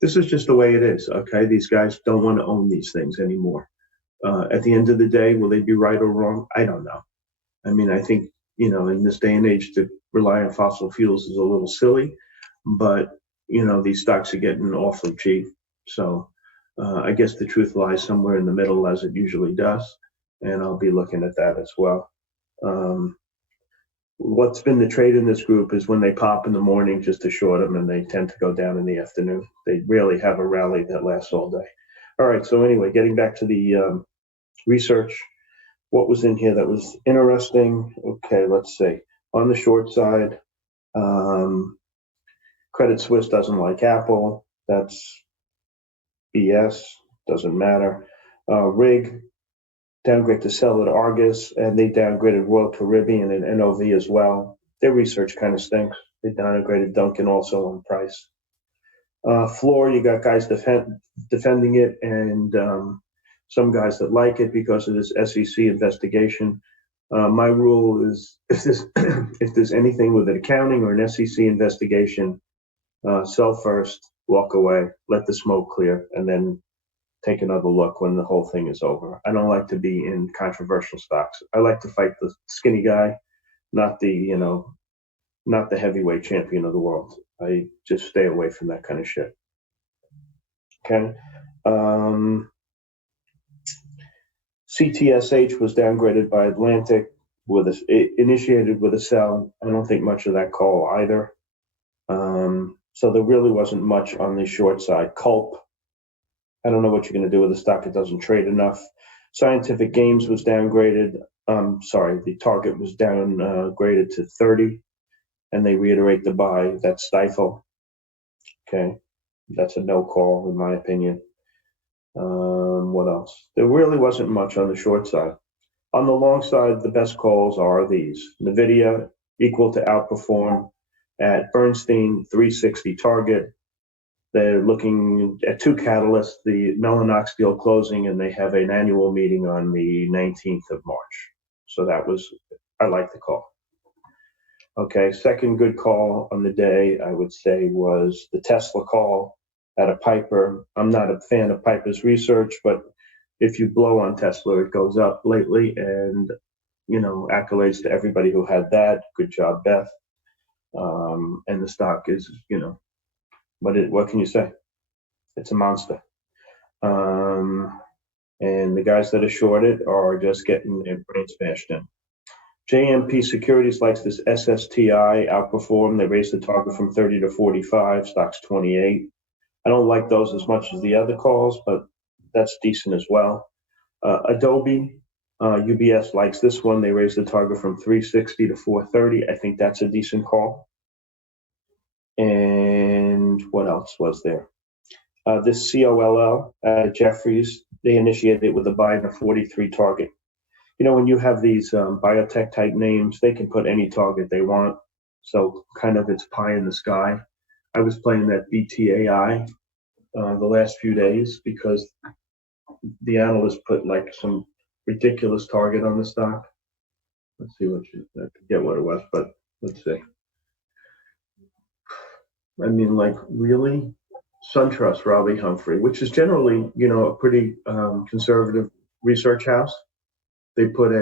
This is just the way it is, okay? These guys don't want to own these things anymore. At the end of the day, will they be right or wrong? I don't know. I mean, I think, in this day and age, to rely on fossil fuels is a little silly, but, these stocks are getting awfully cheap. So I guess the truth lies somewhere in the middle, as it usually does, and I'll be looking at that as well. What's been the trade in this group is when they pop in the morning just to short them, and they tend to go down in the afternoon. They rarely have a rally that lasts all day. All right, so anyway, getting back to the research, what was in here that was interesting? Okay, let's see. On the short side, Credit Suisse doesn't like Apple. That's BS, doesn't matter. RIG, downgrade to sell at Argus, and they downgraded Royal Caribbean and NOV as well. Their research kind of stinks. They downgraded Duncan also on price. Floor, you got guys defending it, and some guys that like it because of this SEC investigation. My rule is if there's anything with an accounting or an SEC investigation, sell first, walk away, let the smoke clear, and then take another look when the whole thing is over. I don't like to be in controversial stocks. I like to fight the skinny guy, not the heavyweight champion of the world. I just stay away from that kind of shit. Okay. CTSH was downgraded by Atlantic initiated with a sell. I don't think much of that call either. So there really wasn't much on the short side. Culp, I don't know what you're going to do with a stock that doesn't trade enough. Scientific Games was downgraded. The target was downgraded to 30, and they reiterate the buy. That's Stifle. Okay, that's a no call in my opinion. What else? There really wasn't much on the short side. On the long side, the best calls are these. NVIDIA equal to outperform at Bernstein 360 target. They're looking at two catalysts, the Mellanox deal closing, and they have an annual meeting on the 19th of March. So I like the call. Okay, second good call on the day, I would say, was the Tesla call at a Piper. I'm not a fan of Piper's research, but if you blow on Tesla, it goes up lately, and, accolades to everybody who had that. Good job, Beth. And the stock is, what can you say? It's a monster. And the guys that are shorted are just getting their brains bashed in. JMP Securities likes this SSTI outperform. They raised the target from 30 to 45, stock's 28. I don't like those as much as the other calls, but that's decent as well. Adobe, UBS likes this one. They raised the target from 360 to 430. I think that's a decent call. And what else was there? This COLL, Jeffries, they initiated it with a buy in a 43 target. When you have these biotech type names, they can put any target they want. So kind of it's pie in the sky. I was playing that BTAI the last few days because the analyst put like some ridiculous target on the stock. Let's see I forget what it was, but let's see. I mean, like, really? SunTrust, Robbie Humphrey, which is generally, a pretty conservative research house. They put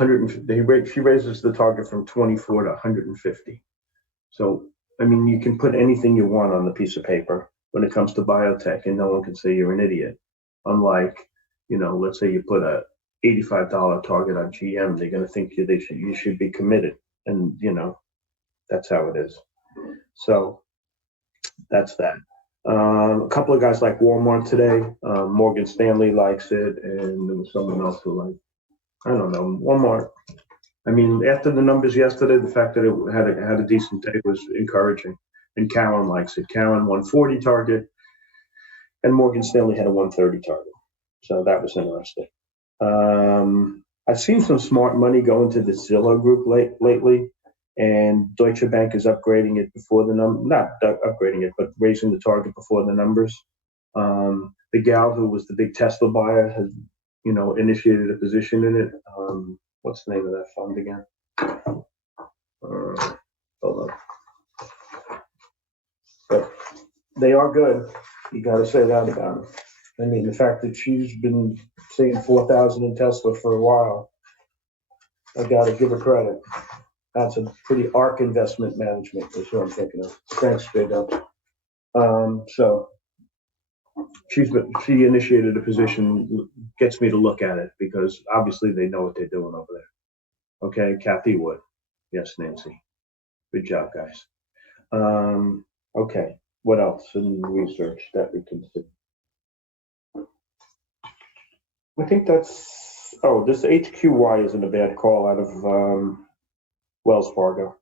she raises the target from 24 to 150. So, I mean, you can put anything you want on the piece of paper. when it comes to biotech, and no one can say you're an idiot. Unlike, let's say you put a $85 target on GM, they're going to think you should be committed, and that's how it is. So that's that. A couple of guys like Walmart today. Morgan Stanley likes it, and there was someone else who liked, I don't know, Walmart. I mean, after the numbers yesterday, the fact that it had a decent day was encouraging. And Cowen likes it. Cowen 140 target, and Morgan Stanley had a 130 target. So that was interesting. I've seen some smart money go into the Zillow group lately, and Deutsche Bank is upgrading it before the number, not upgrading it, but raising the target before the numbers. The gal who was the big Tesla buyer has, initiated a position in it. What's the name of that fund again? Hold on. But they are good. You got to say that about them. I mean, the fact that she's been saying 4,000 in Tesla for a while, I got to give her credit. That's a pretty ARK investment management is what I'm thinking of. Thanks, J-Dub. So she initiated a position, gets me to look at it because obviously they know what they're doing over there. Okay, Kathy Wood. Yes, Nancy. Good job, guys. Okay, what else in research that we can see? I think that's, this HQY isn't a bad call out of Wells Fargo.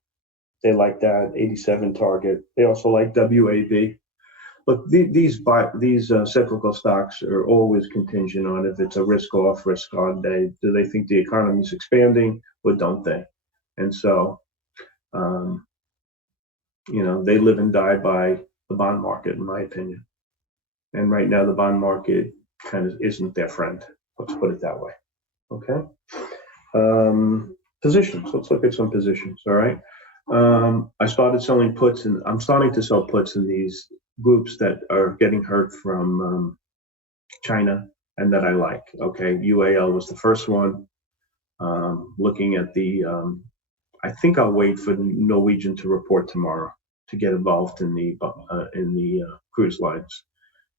They like that 87 target. They also like WAV. Look, these cyclical stocks are always contingent on if it's a risk off, risk on day. Do they think the economy is expanding or don't they? And so, they live and die by the bond market, in my opinion. And right now, the bond market kind of isn't their friend. Let's put it that way. Okay. Positions. Let's look at some positions. All right. I started selling puts, and I'm starting to sell puts in these groups that are getting hurt from China and that I like. Okay. UAL was the first one. Looking at the, I think I'll wait for Norwegian to report tomorrow to get involved in the cruise lines.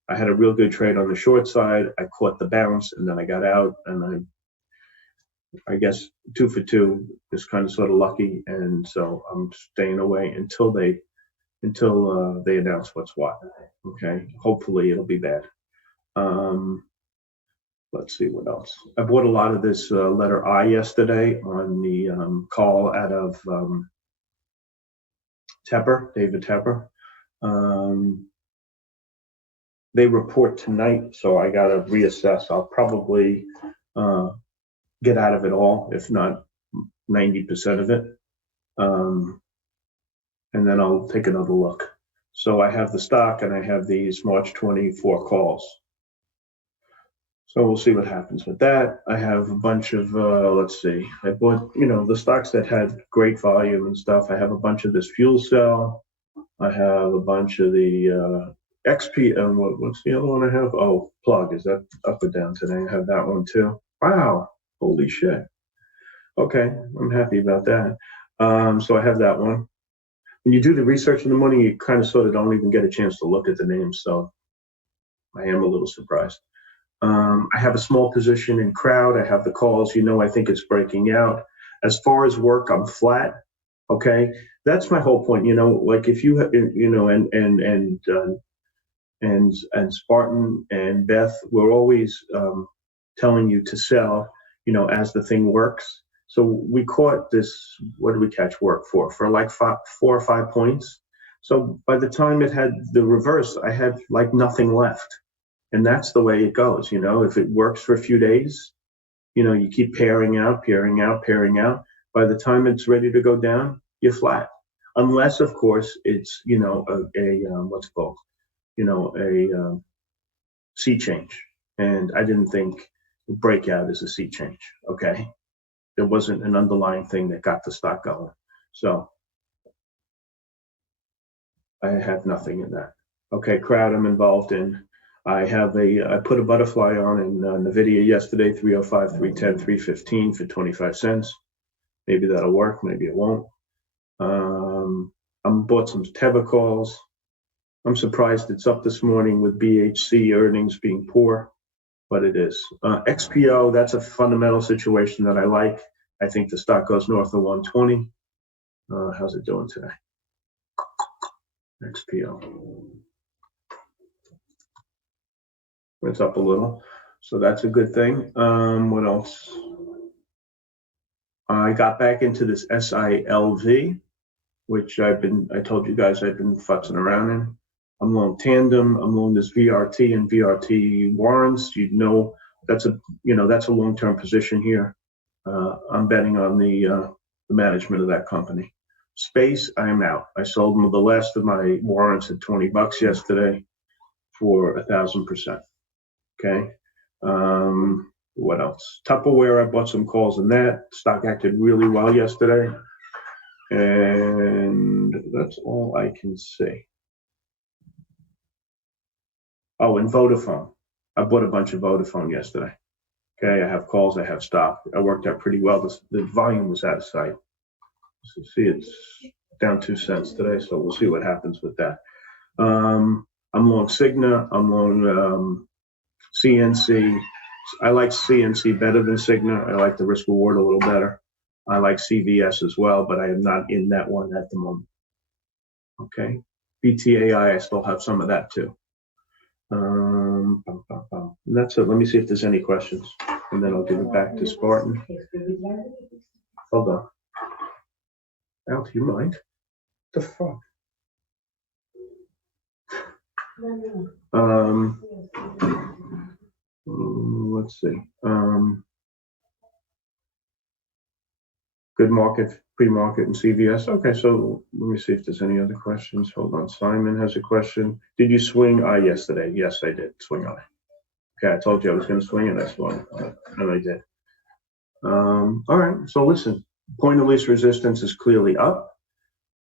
I had a real good trade on the short side. I caught the bounce and then I got out, and I guess 2 for 2 is kind of sort of lucky, and so I'm staying away until they announce what's what. Okay, hopefully it'll be bad. Let's see what else. I bought a lot of this letter I yesterday on the call out of David Tepper. They report tonight, so I got to reassess. I'll probably get out of it all, if not 90% of it. And then I'll take another look. So I have the stock and I have these March 24 calls. So we'll see what happens with that. I have a bunch of, let's see, I bought, the stocks that had great volume and stuff. I have a bunch of this fuel cell. I have a bunch of the XP, what's the other one I have? Oh, plug. Is that up or down today? I have that one too. Wow. Holy shit. Okay. I'm happy about that. So I have that one. When you do the research in the morning, you kind of sort of don't even get a chance to look at the names. So I am a little surprised. I have a small position in crowd. I have the calls. I think it's breaking out. As far as work, I'm flat. Okay. That's my whole point. Like if you have, and Spartan and Beth, we're always telling you to sell, as the thing works. So we caught this, what did we catch work for? For like 4 or 5 points. So by the time it had the reverse, I had like nothing left. And that's the way it goes. If it works for a few days, you keep pairing out. By the time it's ready to go down, you're flat. Unless, of course, it's, what's it called? A sea change. And I didn't think breakout is a sea change. Okay. There wasn't an underlying thing that got the stock going. So I have nothing in that. Okay. Crowd I'm involved in. I put a butterfly on in NVIDIA yesterday, 305, 310, 315 for 25 cents. Maybe that'll work. Maybe it won't. I bought some Teva calls. I'm surprised it's up this morning with BHC earnings being poor, but it is. XPO, that's a fundamental situation that I like. I think the stock goes north of 120. How's it doing today? XPO. It's up a little, so that's a good thing. What else? I got back into this SILV, which I told you guys I've been futzing around in. I'm long Tandem, I'm long this VRT and VRT warrants. That's a long-term position here. I'm betting on the management of that company. Space, I am out. I sold the last of my warrants at $20 yesterday for 1,000%. Okay. What else? Tupperware, I bought some calls in that. Stock acted really well yesterday. And that's all I can see. Oh, and Vodafone. I bought a bunch of Vodafone yesterday. Okay, I have calls, I have stock. I worked out pretty well. The volume was out of sight. So see, it's down 2 cents today, so we'll see what happens with that. I'm long Cigna, I'm long CNC. I like CNC better than Cigna. I like the risk reward a little better. I like CVS as well, but I am not in that one at the moment. Okay. BTAI, I still have some of that too. And that's it. Let me see if there's any questions, and then I'll give it back to Spartan. Hold on. Al, do you mind? What the fuck? Let's see. Good market, pre-market, and CVS. Okay, so let me see if there's any other questions. Hold on. Simon has a question. Did you swing I yesterday? Yes, I did swing I. Okay, I told you I was going to swing and I swung, and I did. All right. So listen, point of least resistance is clearly up.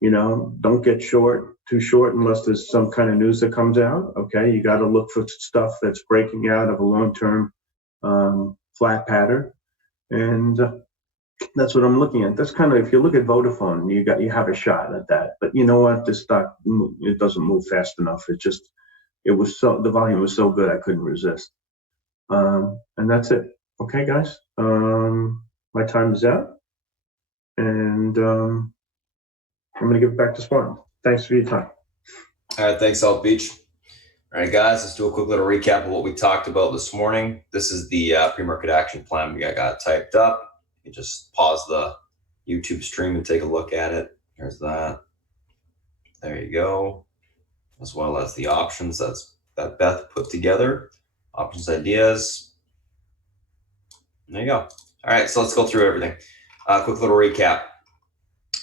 Don't get too short unless there's some kind of news that comes out. Okay, you got to look for stuff that's breaking out of a long-term flat pattern, and that's what I'm looking at. That's kind of, if you look at Vodafone, you have a shot at that. But you know what? This stock, it doesn't move fast enough. The volume was so good I couldn't resist. And that's it. Okay, guys. My time is out, and I'm going to give it back to Spartan. Thanks for your time. All right, thanks, South Beach. All right, guys, let's do a quick little recap of what we talked about this morning. This is the pre-market action plan we got typed up. You just pause the YouTube stream and take a look at it. There's that. There you go. As well as the options that Beth put together. Options ideas. There you go. All right, so let's go through everything. Quick little recap.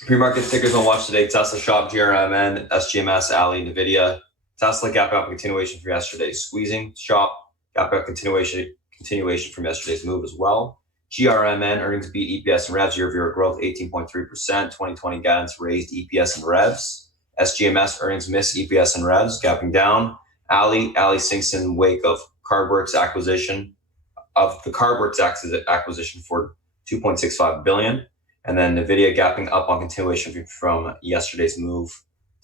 Pre-market tickers on watch today: Tesla, Shop, GRMN, SGMS, Ali, NVIDIA. Tesla gap up continuation from yesterday's squeezing. Shop gap up continuation from yesterday's move as well. GRMN earnings beat EPS and revs, year-over-year growth 18.3%. 2020 guidance raised EPS and revs. SGMS earnings missed EPS and revs, gapping down. Ali sinks in wake of CardWorks acquisition for $2.65 billion. And then NVIDIA gapping up on continuation from yesterday's move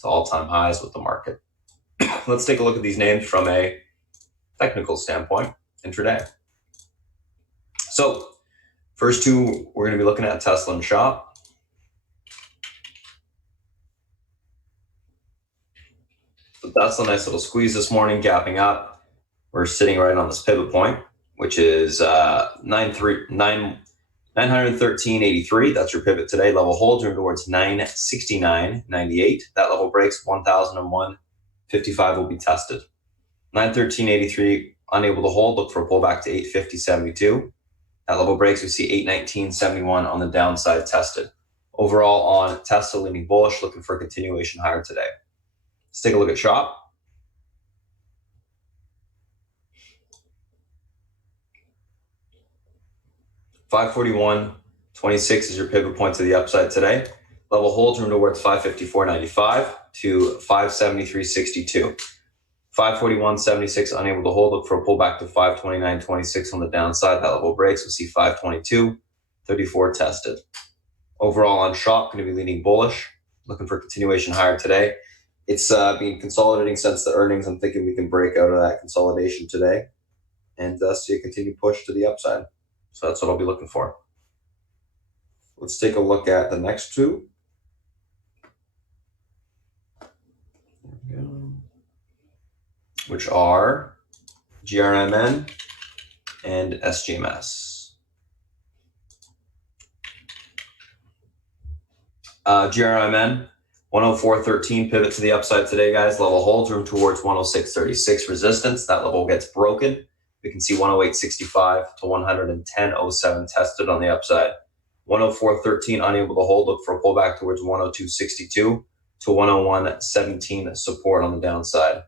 to all-time highs with the market. Let's take a look at these names from a technical standpoint intraday. So first two, we're going to be looking at Tesla and Shop. So Tesla, nice little squeeze this morning, gapping up. We're sitting right on this pivot point, which is 913.83. That's your pivot today. Level holds are towards 969.98. That level breaks 1,001.55 will be tested. 913.83 unable to hold. Look for a pullback to 850.72. That level breaks. We see 819.71 on the downside tested. Overall on Tesla leaning bullish, looking for a continuation higher today. Let's take a look at Shop. $541.26 is your pivot point to the upside today. Level holds room towards 554.95 to 573.62. 541.76 unable to hold. Look for a pullback to 529.26 on the downside. That level breaks. We see 522.34 tested. Overall on Shop, going to be leaning bullish, looking for continuation higher today. It's been consolidating since the earnings. I'm thinking we can break out of that consolidation today and see a continued push to the upside. So that's what I'll be looking for. Let's take a look at the next two. There we go. Which are GRMN and SGMS. GRMN, 104.13 pivot to the upside today, guys. Level holds room towards 106.36 resistance. That level gets broken. We can see 108.65 to 110.07 tested on the upside. 104.13 unable to hold. Look for a pullback towards 102.62 to 101.17 support on the downside.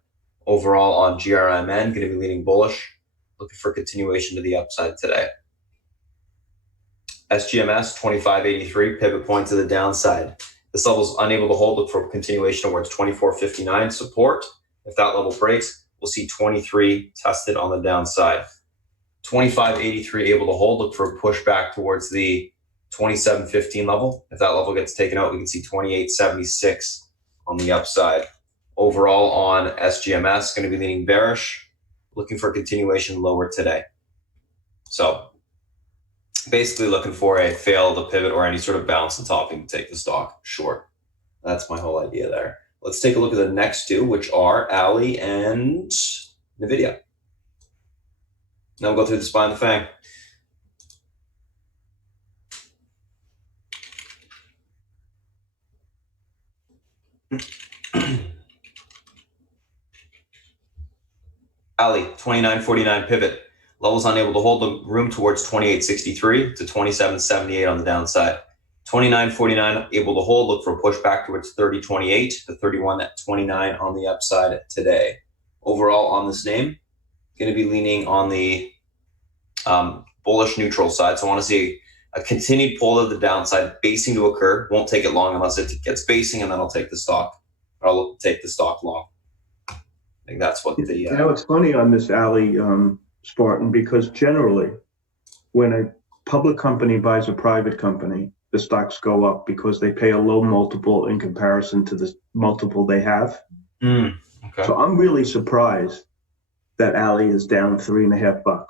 Overall on GRMN, going to be leaning bullish. Looking for continuation to the upside today. SGMS 25.83 pivot point to the downside. This level is unable to hold. Look for continuation towards 24.59 support. If that level breaks, we'll see 23 tested on the downside. 25.83 able to hold. Look for a pushback towards the 27.15 level. If that level gets taken out, we can see 28.76 on the upside. Overall on SGMS, going to be leaning bearish. Looking for continuation lower today. So basically looking for a fail to pivot or any sort of bounce and topping to take the stock short. That's my whole idea there. Let's take a look at the next two, which are Ali and NVIDIA. Now we'll go through the SPY and the FANG. Ali, 29.49 pivot. Levels unable to hold the room towards 28.63 to 27.78 on the downside. 29.49 able to hold. Look for a pushback towards 30.28 to 31.29 on the upside today. Overall on this name, going to be leaning on the bullish neutral side. So I want to see a continued pull to the downside, basing to occur. Won't take it long unless it gets basing, and then I'll take the stock. Or I'll take the stock long. I think that's what the... You know, it's funny on this alley, Spartan, because generally when a public company buys a private company, the stocks go up because they pay a low multiple in comparison to the multiple they have. Okay. So I'm really surprised that alley is down $3.50.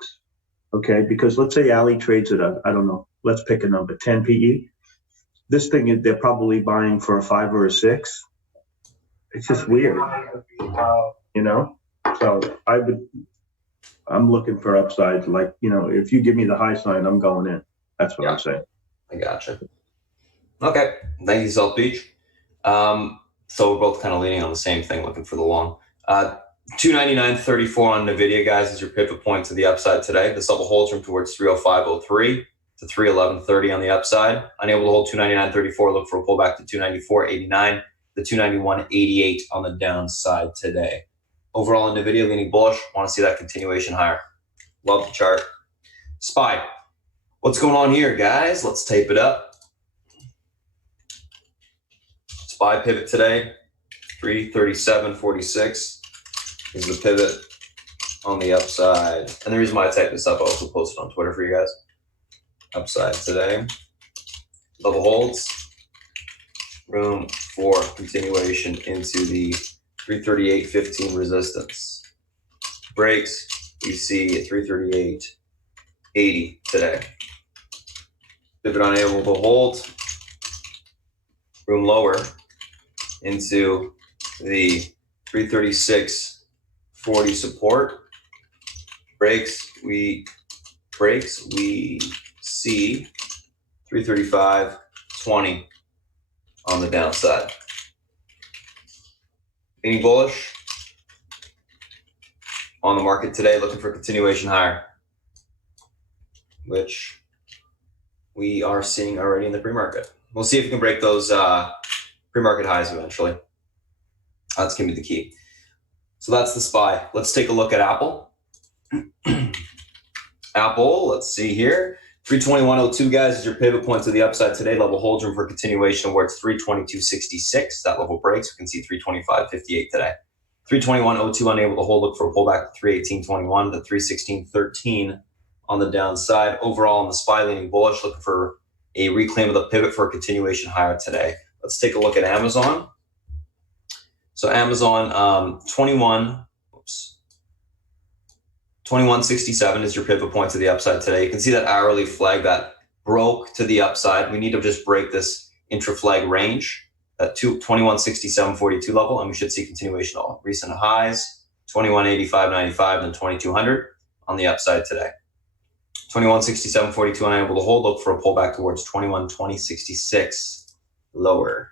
Okay, because let's say alley trades at I don't know, let's pick a number, 10 PE. This thing, they're probably buying for a 5 or a 6. It's just weird, you know? So I'm looking for upsides. Like, you know, if you give me the high sign, I'm going in. That's what I'm saying. I gotcha. Okay. Thank you, South Beach. So we're both kind of leaning on the same thing, looking for the long. 299.34 on NVIDIA, guys, is your pivot point to the upside today. This level holds room towards 305.03 to 311.30 on the upside. Unable to hold 299.34. Look for a pullback to 294.89 to 291.88 on the downside today. Overall, NVIDIA leaning bullish. Want to see that continuation higher. Love the chart. SPY. What's going on here, guys? Let's tape it up. SPY pivot today, 337.46 is the pivot on the upside. And the reason why I typed this up, I also posted on Twitter for you guys. Upside today. Level holds. Room for continuation into the 338.15 resistance. Breaks, we see 338.80 today. Pivot unable to hold. Room lower into the 336.40 support. Breaks, we see 335.20 on the downside. Being bullish on the market today, looking for continuation higher, which we are seeing already in the pre-market. We'll see if we can break those pre-market highs eventually. That's going to be the key. So that's the SPY. Let's take a look at Apple. Apple, let's see here. 321.02, guys, is your pivot point to the upside today. Level holds room for continuation towards 322.66. That level breaks. We can see 325.58 today. 321.02 unable to hold. Look for a pullback to 318.21 to 316.13 on the downside. Overall, on the SPY, leaning bullish, looking for a reclaim of the pivot for a continuation higher today. Let's take a look at Amazon. So Amazon 2167 is your pivot point to the upside today. You can see that hourly flag that broke to the upside. We need to just break this intra flag range at 2167.42 level, and we should see continuation of recent highs, 2185.95, then 2200 on the upside today. 2167.42 unable to hold. Look for a pullback towards 2120.66 lower.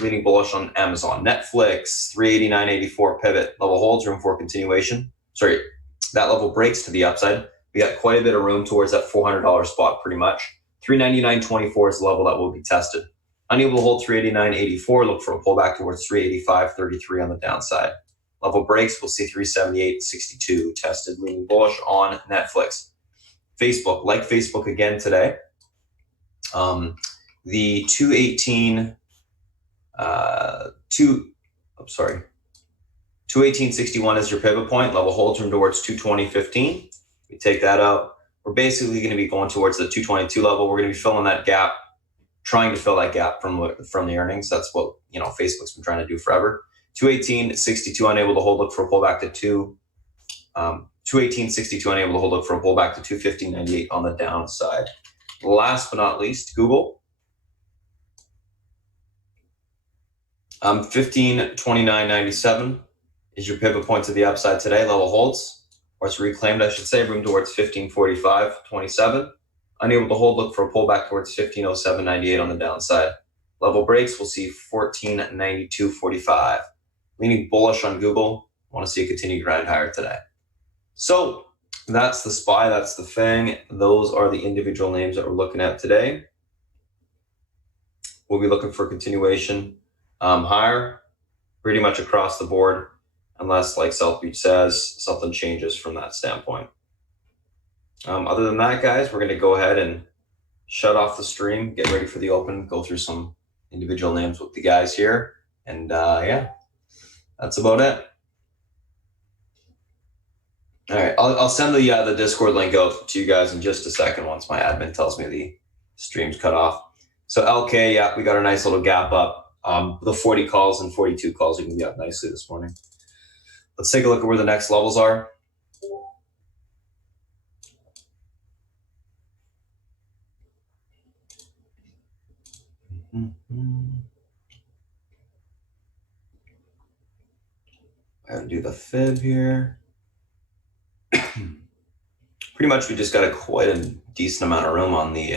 Leading bullish on Amazon. Netflix 389.84 pivot level holds, room for continuation. Sorry, that level breaks to the upside. We got quite a bit of room towards that $400 spot pretty much. 399.24 is the level that will be tested. Unable to hold 389.84, look for a pullback towards 385.33 on the downside. Level breaks, we'll see 378.62 tested, leaning bullish on Netflix. Facebook, like Facebook again today. The 218.61 is your pivot point. Level holds room towards 220.15. We take that out. We're basically going to be going towards the 222 level. We're going to be filling that gap, trying to fill that gap from the earnings. That's what Facebook's been trying to do forever. 218.62 unable to hold. Look for a pullback to 218.62 unable to hold. Look for a pullback to 215.98 on the downside. Last but not least, Google. 1529.97 is your pivot point to the upside today. Level holds, or it's reclaimed, I should say, room towards 1545.27. Unable to hold, look for a pullback towards 1507.98 on the downside. Level breaks, we'll see 1492.45. Leaning bullish on Google. Want to see a continued grind higher today. So that's the SPY, that's the FANG. Those are the individual names that we're looking at today. We'll be looking for continuation higher, pretty much across the board, unless, like South Beach says, something changes from that standpoint. Other than that, guys, we're going to go ahead and shut off the stream, get ready for the open, go through some individual names with the guys here, and yeah, that's about it. All right, I'll send the Discord link out to you guys in just a second once my admin tells me the stream's cut off. So LK, yeah, we got a nice little gap up. The 40 calls and 42 calls are going to be up nicely this morning. Let's take a look at where the next levels are. I have to do the fib here. Pretty much we just got quite a decent amount of room on the